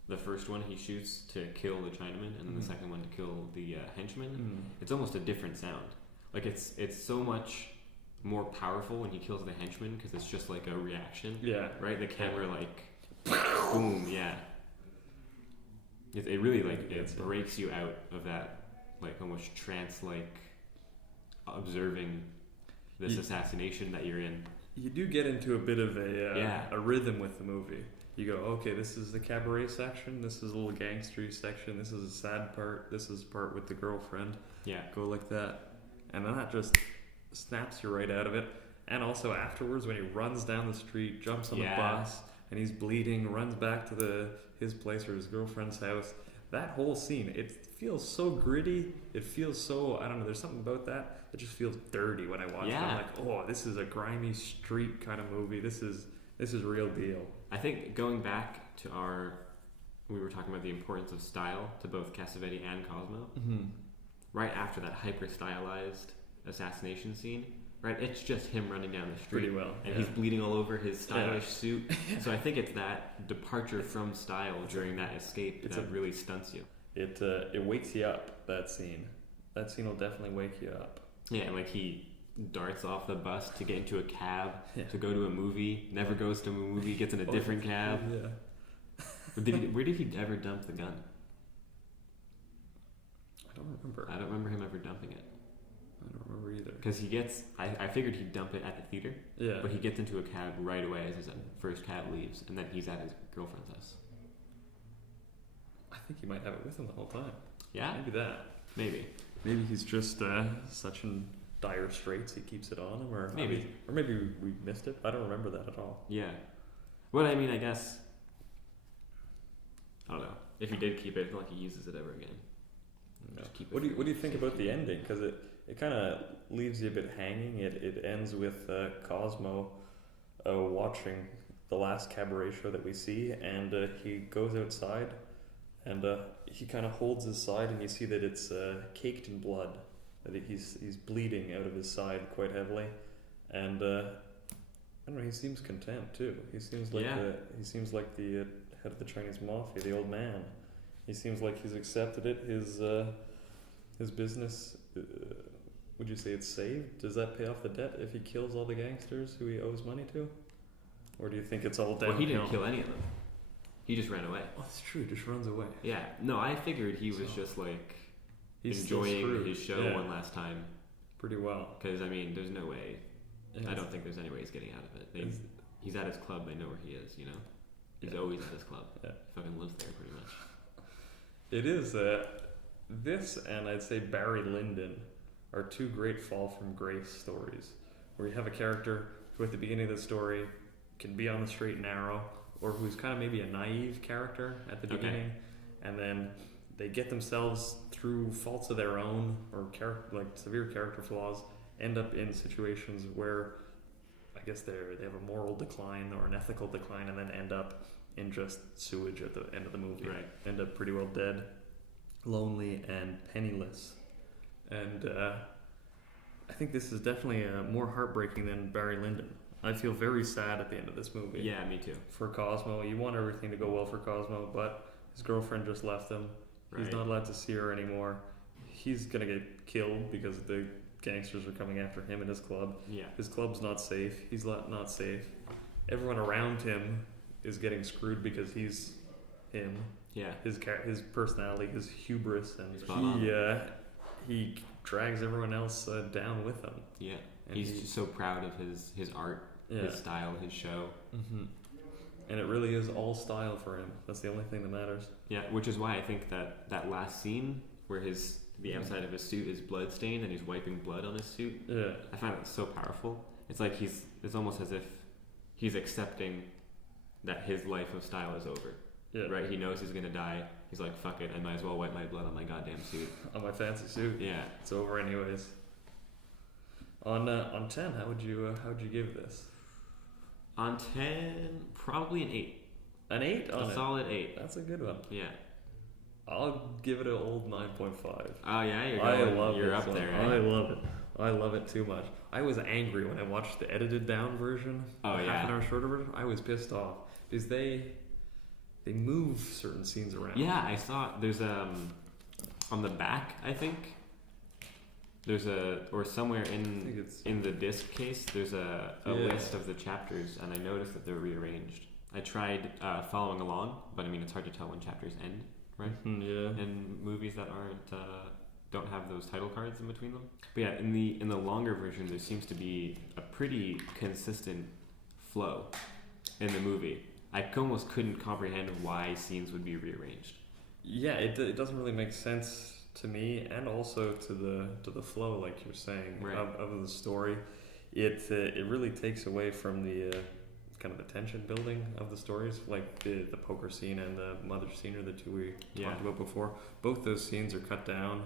the first one he shoots to kill the Chinaman, and then the second one to kill the henchman, it's almost a different sound. Like it's so much more powerful when he kills the henchman because it's just like a reaction. Yeah. Right? The camera boom, yeah. It really it breaks you out of that almost trance-like observing this assassination that you're in. You do get into a bit of a rhythm with the movie. you go, okay, this is the cabaret section, this is a little gangstery section, this is a sad part, this is part with the girlfriend. Yeah. Go like that. And then that just snaps you right out of it. And also afterwards, when he runs down the street, jumps on the bus, and he's bleeding, runs back to his place or his girlfriend's house, that whole scene, it feels so gritty. It feels so, I don't know, there's something about that just feels dirty when I watch it. I'm like, oh, this is a grimy street kind of movie. This is real deal. I think going back to we were talking about the importance of style to both Cassavetes and Cosmo. Mm-hmm. Right after that hyper-stylized assassination scene, right, it's just him running down the street. Pretty well. And he's bleeding all over his stylish suit. So I think it's that departure from style during that escape that really stunts you. It wakes you up, that scene. That scene will definitely wake you up. Yeah, and like he darts off the bus to get into a cab to go to a movie, never goes to a movie, gets in a different cab. Yeah. Where did he ever dump the gun? I don't remember. I don't remember him ever dumping it. I don't remember either. Because he gets, I figured he'd dump it at the theater. Yeah. But he gets into a cab right away as his first cab leaves, and then he's at his girlfriend's house. I think he might have it with him the whole time. Yeah? Maybe that. Maybe. Maybe he's just such in dire straits he keeps it on him, or maybe. Or maybe we missed it. I don't remember that at all. Yeah. Well, I mean, I guess, I don't know. If he did keep it, it's not like he uses it ever again. No. What do you think about the ending? Because it kind of leaves you a bit hanging. It ends with Cosmo watching the last cabaret show that we see, and he goes outside, and he kind of holds his side, and you see that it's caked in blood. That he's bleeding out of his side quite heavily, and I don't know. He seems content too. He seems like the head of the Chinese mafia, the old man. He seems like he's accepted it. His business, would you say it's saved? Does that pay off the debt if he kills all the gangsters who he owes money to? Or do you think it's all downhill? Well, he didn't kill any of them. He just ran away. Oh, that's true. Just runs away. Yeah. No, I figured he was just like enjoying his show one last time. Pretty well. Because, I mean, there's no way. Yes. I don't think there's any way he's getting out of it. He's at his club. They know where he is, you know? He's always at his club. Yeah. He fucking lives there pretty much. It is, this and I'd say Barry Lyndon are two great fall from grace stories, where you have a character who at the beginning of the story can be on the straight and narrow, or who's kind of maybe a naive character at the beginning, and then they get themselves through faults of their own or severe character flaws, end up in situations where I guess they have a moral decline or an ethical decline, and then end up in just sewage at the end of the movie. Right. End up pretty well dead, lonely, and penniless. And I think this is definitely more heartbreaking than Barry Lyndon. I feel very sad at the end of this movie. Yeah, me too. For Cosmo. You want everything to go well for Cosmo, but his girlfriend just left him. Right. He's not allowed to see her anymore. He's going to get killed because the gangsters are coming after him and his club. Yeah. His club's not safe. He's not safe. Everyone around him is getting screwed because he's him. Yeah. His personality, his hubris, and he drags everyone else down with him. Yeah. And he's just so proud of his art, his style, his show. Mm-hmm. And it really is all style for him. That's the only thing that matters. Yeah, which is why I think that last scene where the outside of his suit is bloodstained and he's wiping blood on his suit. Yeah. I find it so powerful. It's like it's almost as if he's accepting that his life of style is over. Yeah. Right? He knows he's gonna die. He's like, fuck it, I might as well wipe my blood on my goddamn suit. On my fancy suit. Yeah. It's over anyways. On 10, how would you give this? On 10, probably an 8. An 8? A solid 8. That's a good one. Yeah. I'll give it an old 9.5. Oh yeah, you're up there. Right? I love it. I love it too much. I was angry when I watched the edited down version. Oh yeah. Half an hour shorter version. I was pissed off because they move certain scenes around. Yeah, I saw there's on the back, I think. There's or somewhere in the disc case, there's a list of the chapters, and I noticed that they're rearranged. I tried following along, but I mean it's hard to tell when chapters end, right? Yeah. In movies that don't have those title cards in between them. But yeah, in the longer version, there seems to be a pretty consistent flow in the movie. I almost couldn't comprehend why scenes would be rearranged. Yeah, it doesn't really make sense to me, and also to the flow, like you're saying, Right. of the story. It really takes away from the kind of the tension building of the stories, like the poker scene and the mother scene are the two we talked about before. Both those scenes are cut down,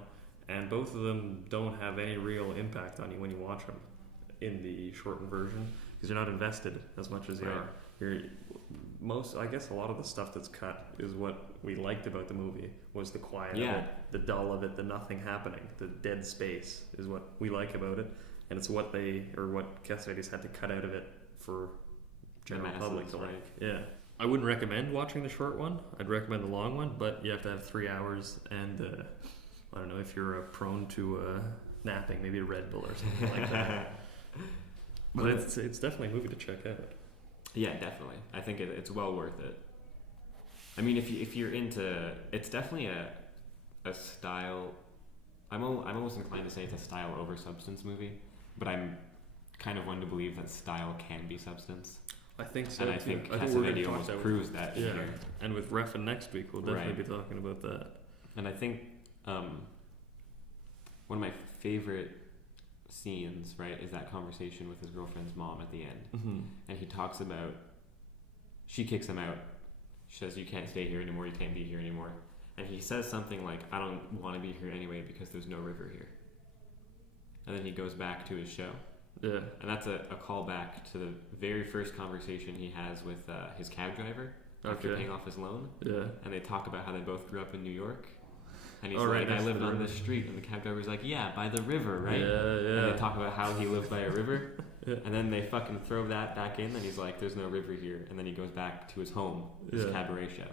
and both of them don't have any real impact on you when you watch them in the shortened version, because you're not invested as much as you Right. are. I guess a lot of the stuff that's cut is what we liked about the movie, was the quiet of it, the dull of it, the nothing happening, the dead space is what we like about it, and it's what Cassavetes had to cut out of it for general public to like. Right. Yeah. I wouldn't recommend watching the short one. I'd recommend the long one, but you have to have 3 hours, and I don't know, if you're prone to napping, maybe a Red Bull or something like that. But it's definitely a movie to check out. Yeah, definitely. I think it's well worth it. I mean, if you're into, it's definitely a style. I'm almost inclined to say it's a style over substance movie, but I'm kind of one to believe that style can be substance. I think so. And I think Cassavetes almost proves that here. And with Refn next week, we'll definitely be talking about that. And I think one of my favorite scenes, right, is that conversation with his girlfriend's mom at the end. Mm-hmm. And he talks about, she kicks him out. She says, you can't stay here anymore, you can't be here anymore. And he says something like, I don't want to be here anyway because there's no river here. And then he goes back to his show. Yeah. And that's a callback to the very first conversation he has with his cab driver after paying off his loan. Yeah. And they talk about how they both grew up in New York. And he's right, I lived on this street. And the cab driver's like, yeah, by the river, right? Yeah, yeah. And they talk about how he lived by a river. Yeah. And then they fucking throw that back in. And he's like, there's no river here. And then he goes back to his home, his cabaret show.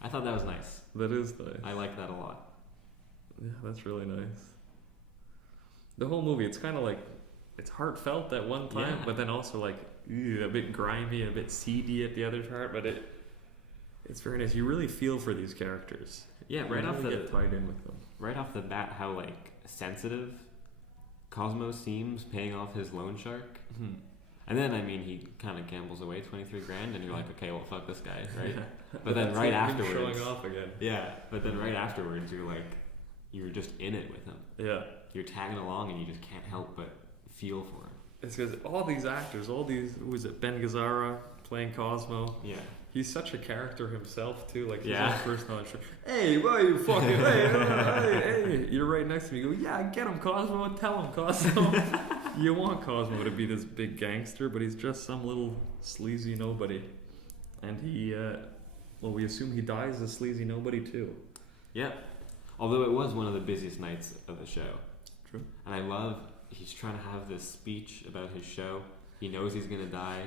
I thought that was nice. That is nice. I like that a lot. Yeah, that's really nice. The whole movie, it's kind of like, it's heartfelt at one time, but then also like a bit grimy and a bit seedy at the other part. But it's very nice. You really feel for these characters. Yeah, you really get tied in with them. Right off the bat, how like sensitive Cosmo seems paying off his loan shark. Mm-hmm. And then, I mean, he kind of gambles away $23,000, and you're like, okay, well, fuck this guy, right? Yeah. But then right afterwards, showing off again. Yeah, but then right afterwards, you're just in it with him. Yeah, you're tagging along, and you just can't help but feel for him. It's because all these actors, who was it, Ben Gazzara playing Cosmo? Yeah. He's such a character himself too, like his own personality. Hey, why you fucking? hey! You're right next to me. You go, yeah, get him, Cosmo. Tell him, Cosmo. You want Cosmo to be this big gangster, but he's just some little sleazy nobody. And we assume he dies a sleazy nobody too. Yeah. Although it was one of the busiest nights of the show. True. And I love he's trying to have this speech about his show. He knows he's gonna die,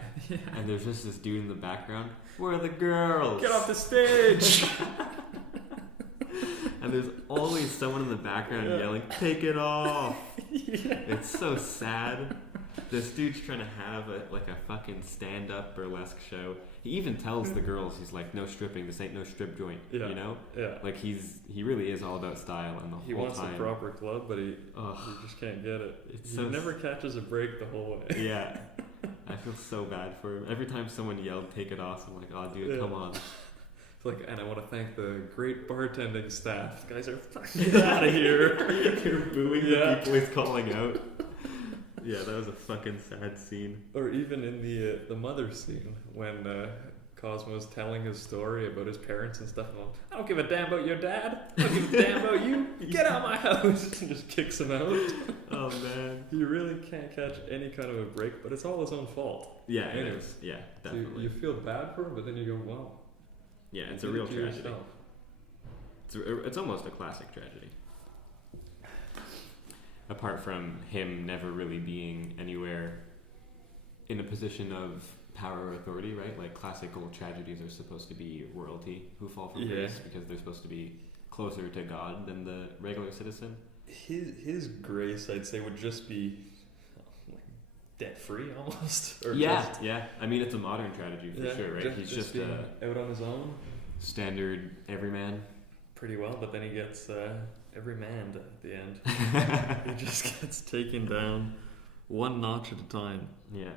and there's just this dude in the background. Where are the girls? Get off the stage! And there's always someone in the background yelling, "Take it off!" It's so sad. This dude's trying to have a fucking stand-up burlesque show. He even tells the girls, he's like, "No stripping. This ain't no strip joint." You know? Yeah. Like he really is all about style, and he wants a proper club, but he just can't get it. He never catches a break the whole way. Yeah. I feel so bad for him. Every time someone yelled, "Take it off," I'm like, "Oh, dude, come on." It's like, and I want to thank the great bartending staff. Guys are fucking get out of here. You're booing the people he's calling out. Yeah, that was a fucking sad scene. Or even in the mother scene when Cosmo's telling his story about his parents and stuff. And I'm like, I don't give a damn about your dad. I don't give a damn about you. Get out of my house. And just kicks him out. Oh man, he really can't catch any kind of a break, but it's all his own fault. Yeah, it is. Yeah, definitely. So you feel bad for him, but then you go, wow. Yeah, it's a real tragedy. It's almost a classic tragedy. Apart from him never really being anywhere in a position of power or authority, right? Like classical tragedies are supposed to be royalty who fall from grace because they're supposed to be closer to God than the regular citizen. His grace, I'd say, would just be debt free almost. Or yeah. I mean, it's a modern tragedy for sure, right? He's just out on his own. Standard everyman. Pretty well, but then he gets everyman at the end. He just gets taken down one notch at a time. Yeah.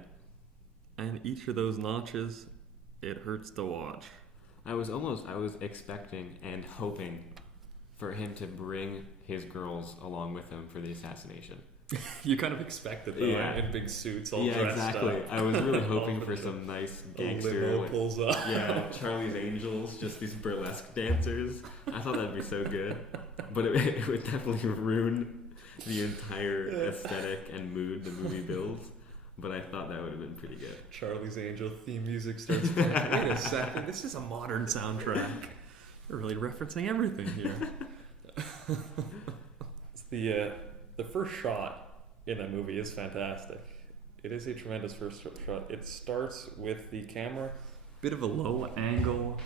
And each of those notches It hurts to watch. I was expecting and hoping for him to bring his girls along with him for the assassination. You kind of expected that, Yeah. in big suits, all Yeah, dressed exactly. up. I was really hoping for some nice gangster, limo like, pulls up. yeah, Charlie's Angels, just these burlesque dancers. I thought that'd be so good, but it would definitely ruin the entire aesthetic and mood the movie builds. But I thought that would have been pretty good. Charlie's Angel theme music starts playing. Wait a second, this is a modern soundtrack. We're really referencing everything here. It's the first shot in that movie is fantastic. It is a tremendous first shot. It starts with the camera, bit of a low angle.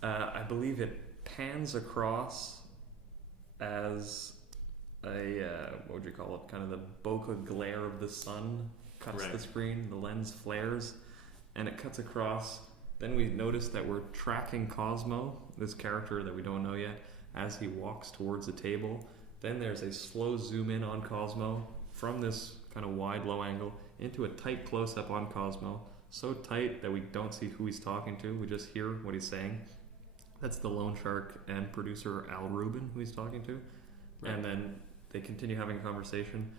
I believe it pans across as a what would you call it? Kind of the bokeh glare of the sun cuts Right. the screen. The lens flares, and it cuts across. Then we notice that we're tracking Cosmo, this character that we don't know yet, as he walks towards the table. Then there's a slow zoom in on Cosmo from this kind of wide low angle into a tight close up on Cosmo. So tight that we don't see who he's talking to, we just hear what he's saying. That's the loan shark and producer Al Rubin who he's talking to. Right. And then they continue having a conversation.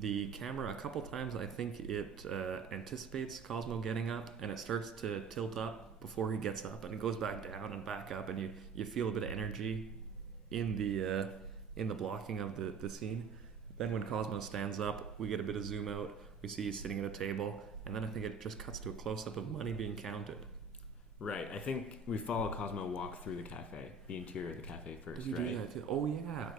The camera, a couple times, I think it anticipates Cosmo getting up, and it starts to tilt up before he gets up, and it goes back down and back up, and you feel a bit of energy in the blocking of the scene. Then when Cosmo stands up, we get a bit of zoom out. We see he's sitting at a table, and then I think it just cuts to a close-up of money being counted. Right. I think we follow Cosmo walk through the cafe, the interior of the cafe first, Does he right? do that too? Oh yeah.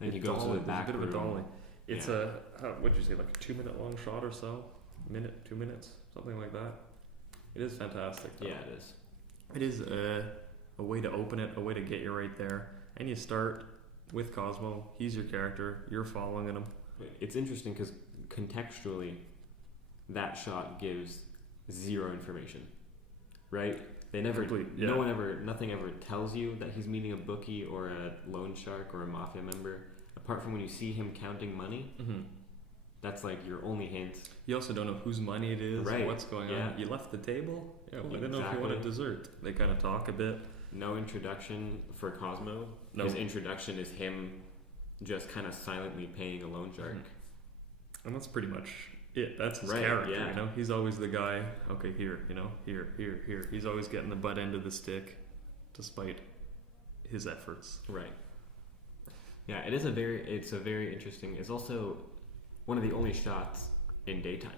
Then he goes to the back There's a bit of a room. dolly. It's what'd you say, like a 2-minute long shot or so? Minute, 2 minutes, something like that. It is fantastic, though. Yeah, it is. It is a way to open it, a way to get you right there. And you start with Cosmo. He's your character. You're following him. It's interesting because contextually, that shot gives zero information, right? They never, nothing ever tells you that he's meeting a bookie or a loan shark or a mafia member. Apart from when you see him counting money, that's like your only hint. You also don't know whose money it is, Right. what's going on. You left the table? Yeah, well, I didn't know if you Exactly. wanted dessert. They kind of talk a bit. No introduction for Cosmo. No. His introduction is him just kind of silently paying a loan shark. And that's pretty much it. That's his Right, character, yeah. you know? He's always the guy, okay, here. He's always getting the butt end of the stick, despite his efforts. Right. Yeah, it's a very interesting. It's also one of the only shots in daytime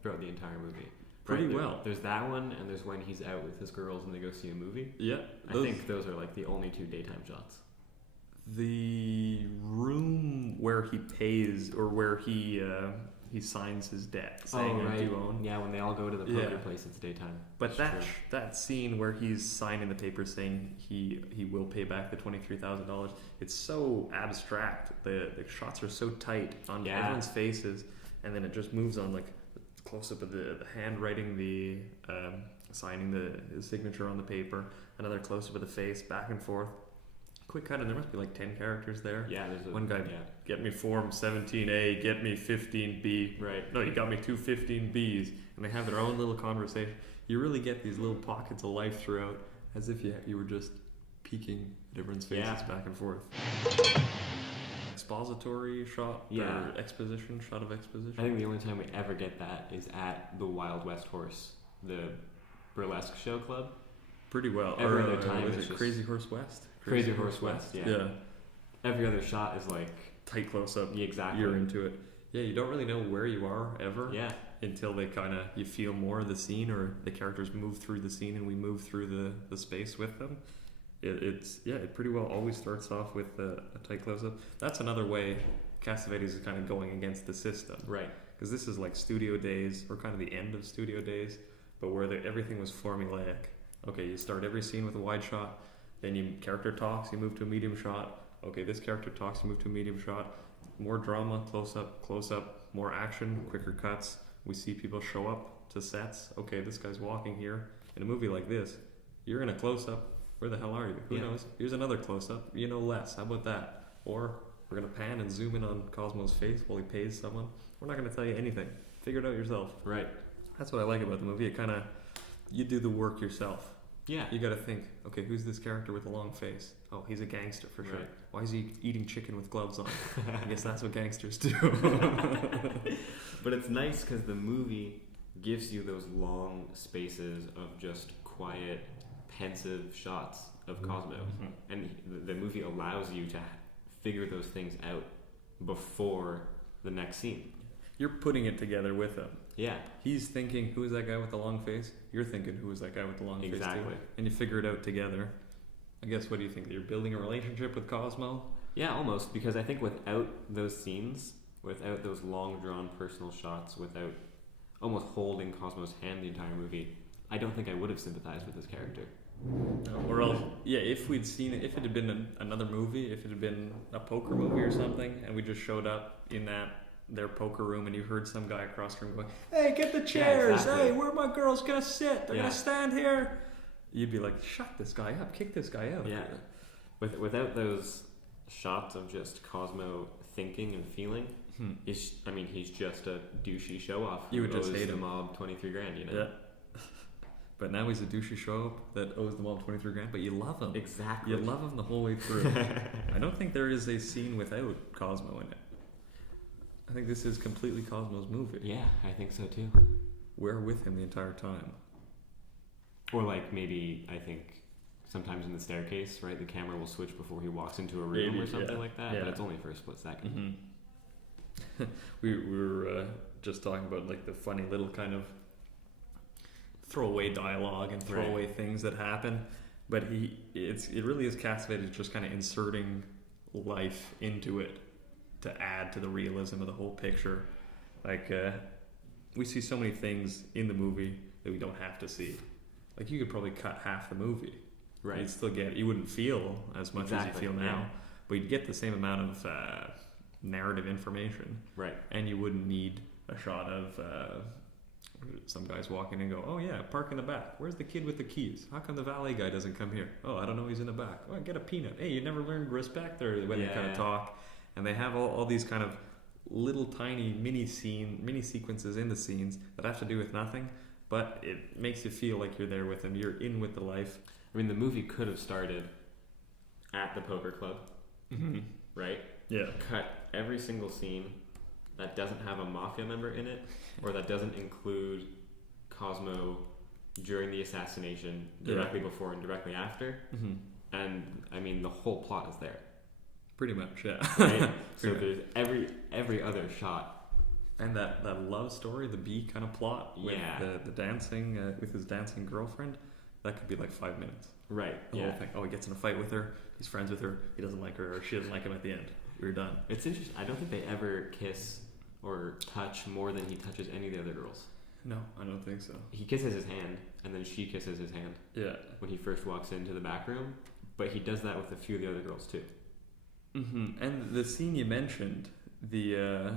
throughout the entire movie. Pretty well. There's that one, and there's when he's out with his girls and they go see a movie. Yeah. I think those are like the only 2 daytime shots. The room where he pays, or where he signs his debt, saying I do own. Yeah, when they all go to the poker place, it's daytime. But That's that scene where he's signing the paper saying he will pay back the $23,000, it's so abstract. The shots are so tight on everyone's faces, and then it just moves on like close up of the hand writing the signing his signature on the paper, another close up of the face, back and forth. Quick cut, and there must be like 10 characters there. Yeah, there's one guy. Get me form 17A, get me 15B. Right. No, you got me 2 15Bs, and they have their own little conversation. You really get these little pockets of life throughout, as if you were just peeking at everyone's faces back and forth. Expository shot, or exposition shot of exposition. I think the only time we ever get that is at the Wild West Horse, the burlesque show club. Pretty well. Every other time was it's it just Crazy Horse West? Crazy Horse West, yeah. Every other shot is like tight close up. Yeah, exactly. You're into it. Yeah, you don't really know where you are ever. Yeah. Until they you feel more of the scene, or the characters move through the scene and we move through the space with them. It pretty well always starts off with a tight close up. That's another way Cassavetes is kind of going against the system. Right. Because this is like studio days, or kind of the end of studio days, but where everything was formulaic. Okay, you start every scene with a wide shot, then character talks, you move to a medium shot. Okay, this character talks, you move to a medium shot. More drama, close up, more action, quicker cuts. We see people show up to sets. Okay, this guy's walking here. In a movie like this, you're in a close up. Where the hell are you? Who knows? Here's another close up. You know less. How about that? Or we're gonna pan and zoom in on Cosmo's face while he pays someone. We're not gonna tell you anything. Figure it out yourself. Right. That's what I like about the movie. It kind of you do the work yourself. Yeah. You got to think, okay, who's this character with a long face? Oh, he's a gangster for sure. Right. Why is he eating chicken with gloves on? I guess that's what gangsters do. But it's nice because the movie gives you those long spaces of just quiet, pensive shots of Cosmo. Mhm. And the movie allows you to figure those things out before the next scene. You're putting it together with him. Yeah. He's thinking, who is that guy with the long face? You're thinking, who is that guy with the long face Exactly. too? And you figure it out together. I guess, what do you think? You're building a relationship with Cosmo? Yeah, almost. Because I think without those scenes, without those long drawn personal shots, without almost holding Cosmo's hand the entire movie, I don't think I would have sympathized with this character. Or else, yeah, if we'd seen it, if it had been another movie, if it had been a poker movie or something, and we just showed up in their poker room and you heard some guy across the room going, hey, get the chairs, exactly. Hey, where are my girls gonna sit? They're Yeah. gonna stand here. You'd be like, shut this guy up, kick this guy out. Yeah. Without those shots of just Cosmo thinking and feeling, he's just a douchey show off. You would just owes hate the him. mob $23,000, you know? Yeah. But now he's a douchey show up that owes the mob $23,000, but you love him. Exactly. You love him the whole way through. I don't think there is a scene without Cosmo in it. I think this is completely Cosmo's movie. Yeah, I think so too. We're with him the entire time. Or like maybe, I think sometimes in the staircase, right, the camera will switch before he walks into a room Maybe, or something yeah. like that, Yeah. but it's only for a split second. We were just talking about like the funny little kind of throwaway dialogue and throwaway things that happen, but it really is Cassavetes just kind of inserting life into it to add to the realism of the whole picture. Like we see so many things in the movie that we don't have to see. Like you could probably cut half the movie, Right. You'd still get, you wouldn't feel as much as you feel now, yeah. but you'd get the same amount of narrative information. Right. And you wouldn't need a shot of some guys walking and go, oh yeah, park in the back. Where's the kid with the keys? How come the valet guy doesn't come here? Oh, I don't know, he's in the back. Oh, get a peanut. Hey, you never learned respect, or when they kind of talk. And they have all these kind of little tiny mini sequences in the scenes that have to do with nothing, but it makes you feel like you're there with them. You're in with the life. I mean, the movie could have started at the poker club, right? Yeah. Cut every single scene that doesn't have a mafia member in it, or that doesn't include Cosmo during the assassination, directly before and directly after. And I mean, the whole plot is there. Pretty much, yeah. Right? So there's every other shot. And that love story, the B kind of plot with the dancing, with his dancing girlfriend, that could be like 5 minutes. Right. The whole thing. Oh, he gets in a fight with her, he's friends with her, he doesn't like her, or she doesn't like him at the end. We're done. It's interesting. I don't think they ever kiss or touch more than he touches any of the other girls. No, I don't think so. He kisses his hand, and then she kisses his hand. Yeah. When he first walks into the back room, but he does that with a few of the other girls too. And the scene you mentioned, the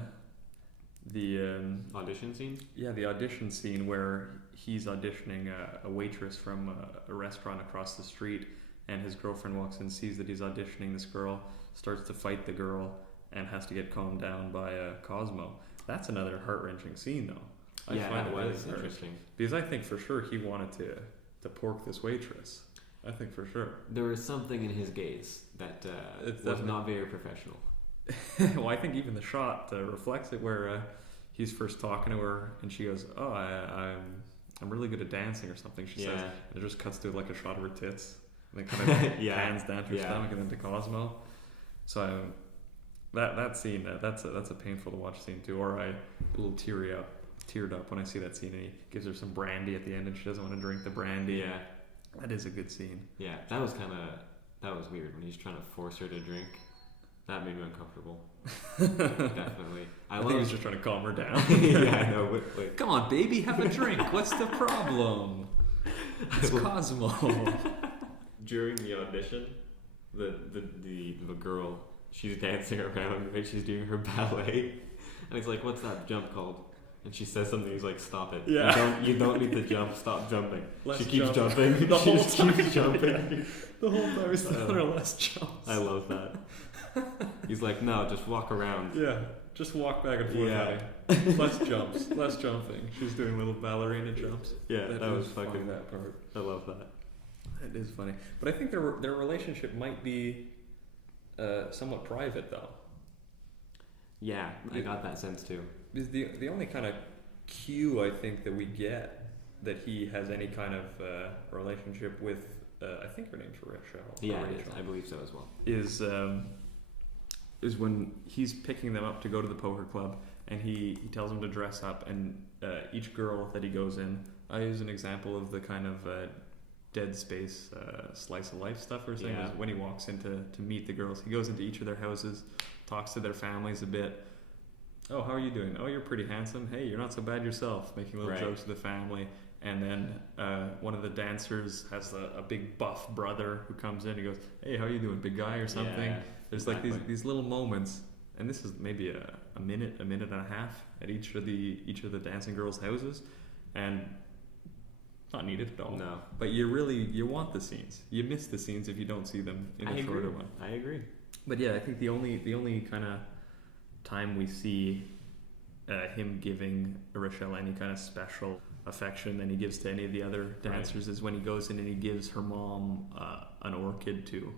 Audition scene? Yeah, the audition scene where he's auditioning a waitress from a restaurant across the street, and his girlfriend walks in, sees that he's auditioning this girl, starts to fight the girl, and has to get calmed down by Cosmo. That's another heart-wrenching scene, though. I find that it was really interesting. Because I think for sure he wanted to pork this waitress. I think for sure. There was something in his gaze that was not very professional. Well, I think even the shot reflects it, where he's first talking to her, and she goes, "Oh, I'm really good at dancing," or something. She says, and it just cuts to like a shot of her tits, and then kind of pans down to her stomach, and then to Cosmo. So that scene, that's a painful to watch scene too. Or I a little teared up when I see that scene, and he gives her some brandy at the end, and she doesn't want to drink the brandy. Yeah, that is a good scene. Yeah, that was weird when he's trying to force her to drink. That made me uncomfortable. Definitely. I think he was just trying to calm her down. Yeah, I know. Wait. Come on, baby, have a drink. What's the problem? It's Cosmo. During the audition, the girl, she's dancing around like she's doing her ballet, and he's like, "What's that jump called?" And she says something. He's like, "Stop it! Yeah. You don't need to jump. Stop jumping." Let's she keeps jump. jumping. The whole She time. keeps jumping. The whole time he's telling her less jumps. I love that. He's like, "No, just walk around." Yeah. Just walk back and forth, Yeah. honey. Less jumps, less jumping. She's doing little ballerina jumps. Yeah, that was funny, fucking. that part. I love that. It is funny, but I think their relationship might be somewhat private, though. Yeah, I got that sense too. Is the only kind of cue I think that we get that he has any kind of relationship with, I think her name's Rachel. Yeah, it is. Rachel, I believe so as well. Is when he's picking them up to go to the poker club, and he tells them to dress up, and each girl that he goes in, I use an example of the kind of Dead Space slice of life stuff or something. Yeah. When he walks in to meet the girls, he goes into each of their houses, talks to their families a bit. Oh, how are you doing? Oh, you're pretty handsome. Hey, you're not so bad yourself. Making little Right. jokes to the family. And then one of the dancers has a big buff brother who comes in. He goes, "Hey, how you doing, big guy?" or something. Yeah, There's exactly. like these little moments, and this is maybe a minute and a half at each of the dancing girls' houses, and not needed at all. No, But you want the scenes. You miss the scenes if you don't see them in a shorter one. I agree. But yeah, I think the only kind of time we see him giving Rochelle any kind of special affection than he gives to any of the other dancers is when he goes in and he gives her mom an orchid to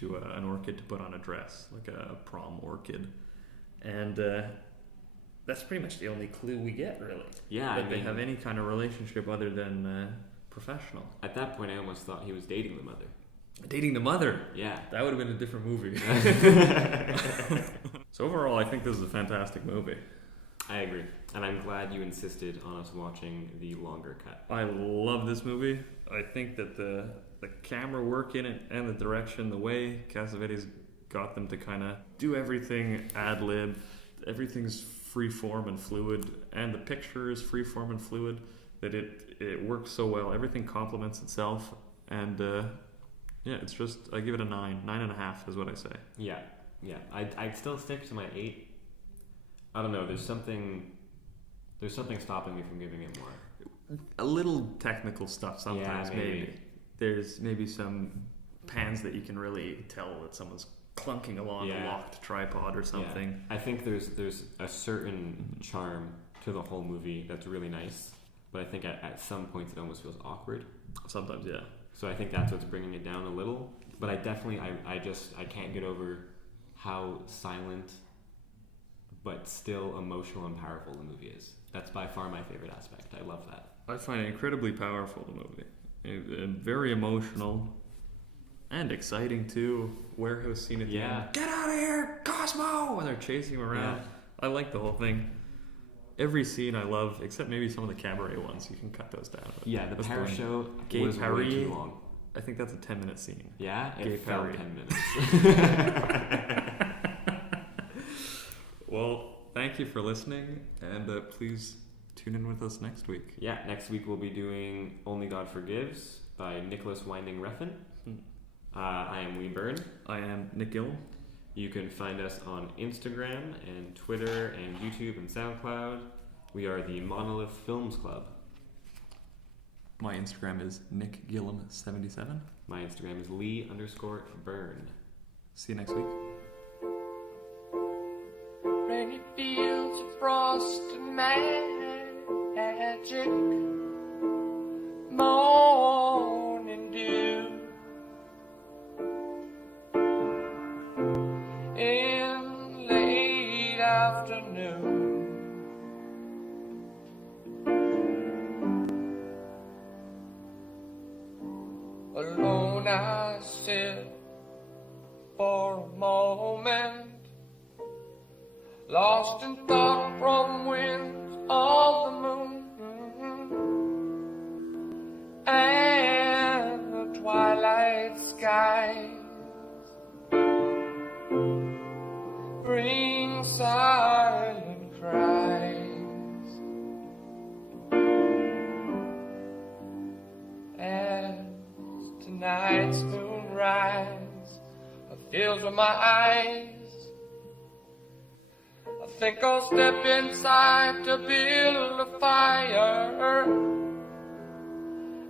an orchid to put on a dress, like a prom orchid, and that's pretty much the only clue we get, really. Yeah, that they have any kind of relationship other than professional. At that point, I almost thought he was dating the mother. Dating the mother. Yeah. That would have been a different movie. So overall, I think this is a fantastic movie. I agree. And I'm glad you insisted on us watching the longer cut. I love this movie. I think that the camera work in it and the direction, the way Cassavetes got them to kind of do everything ad-lib, everything's free form and fluid, and the picture is free form and fluid, that it works so well. Everything complements itself, and yeah, it's just, I give it a 9.5 is what I say. Yeah. I'd still stick to my 8. I don't know. There's something stopping me from giving it more. A little technical stuff sometimes, Yeah, maybe. There's maybe some pans that you can really tell that someone's clunking along a locked tripod or something. Yeah. I think there's a certain charm to the whole movie that's really nice, but I think at some points it almost feels awkward. Sometimes, yeah. So I think that's what's bringing it down a little. But I definitely, I can't get over how silent but still emotional and powerful the movie is. That's by far my favorite aspect. I love that. I find it incredibly powerful, the movie. Very emotional and exciting too. Warehouse scene at the end. Get out of here, Cosmo! And they're chasing him around. Yeah. I like the whole thing. Every scene I love, except maybe some of the cabaret ones. You can cut those down. Yeah, the Paris show Gay was Paris, way too long. I think that's a 10-minute scene. Yeah, Gay it felt Paris. 10 minutes. Well, thank you for listening, and please tune in with us next week. Yeah, next week we'll be doing Only God Forgives by Nicholas Winding Refn. I am Wee Byrne. I am Nick Gillum. You can find us on Instagram and Twitter and YouTube and SoundCloud. We are the Monolith Films Club. My Instagram is nickgillum77. My Instagram is Lee_Byrne. See you next week. Rainy fields of frost and magic, morning dew, in late afternoon. Alone I sit for a moment, lost in thought from winds of the moon, and the twilight skies bring silent cries. As tonight's moonrise fills with my eyes, I think I'll step inside to build a fire,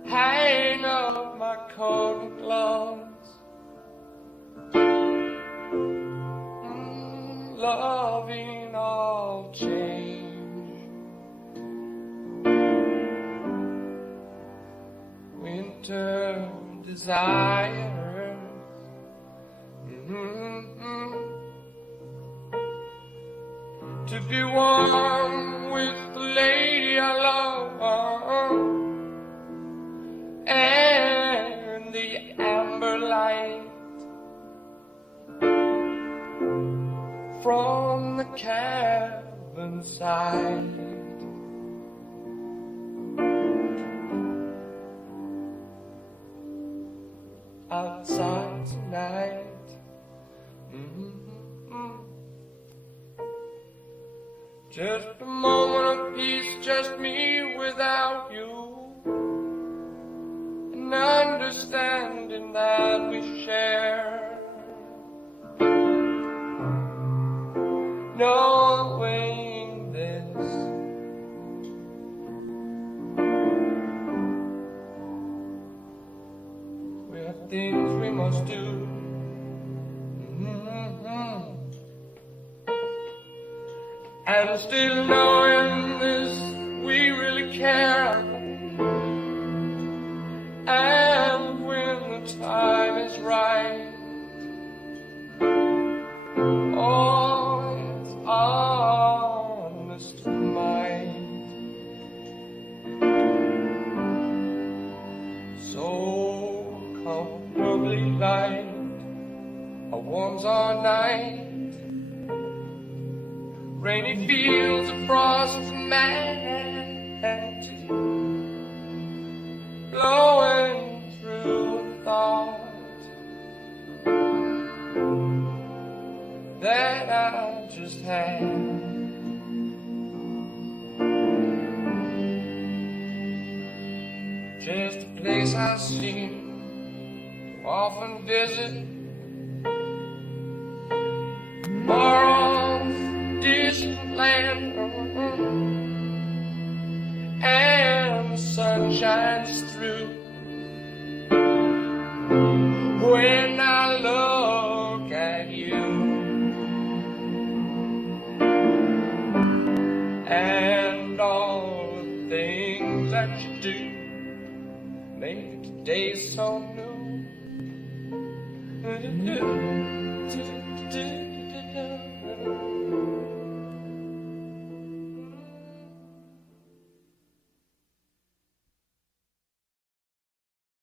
hang up my coat and gloves, loving winter desires. To be warm with the lady I love, and the amber light from the cabin side. Outside tonight, just a moment of peace, just me without you, and understanding that we share, knowing this, we have things we must do. And still knowing this, we really care. And when the time is right, oh, it's honest mind. So comfortably light, a warm summer night, rainy fields of frost and magic, blowing through a thought that I just had. Just a place I seem to often visit, far off distant land, and the sun shines through when I look at you, and all the things that you do make today so new.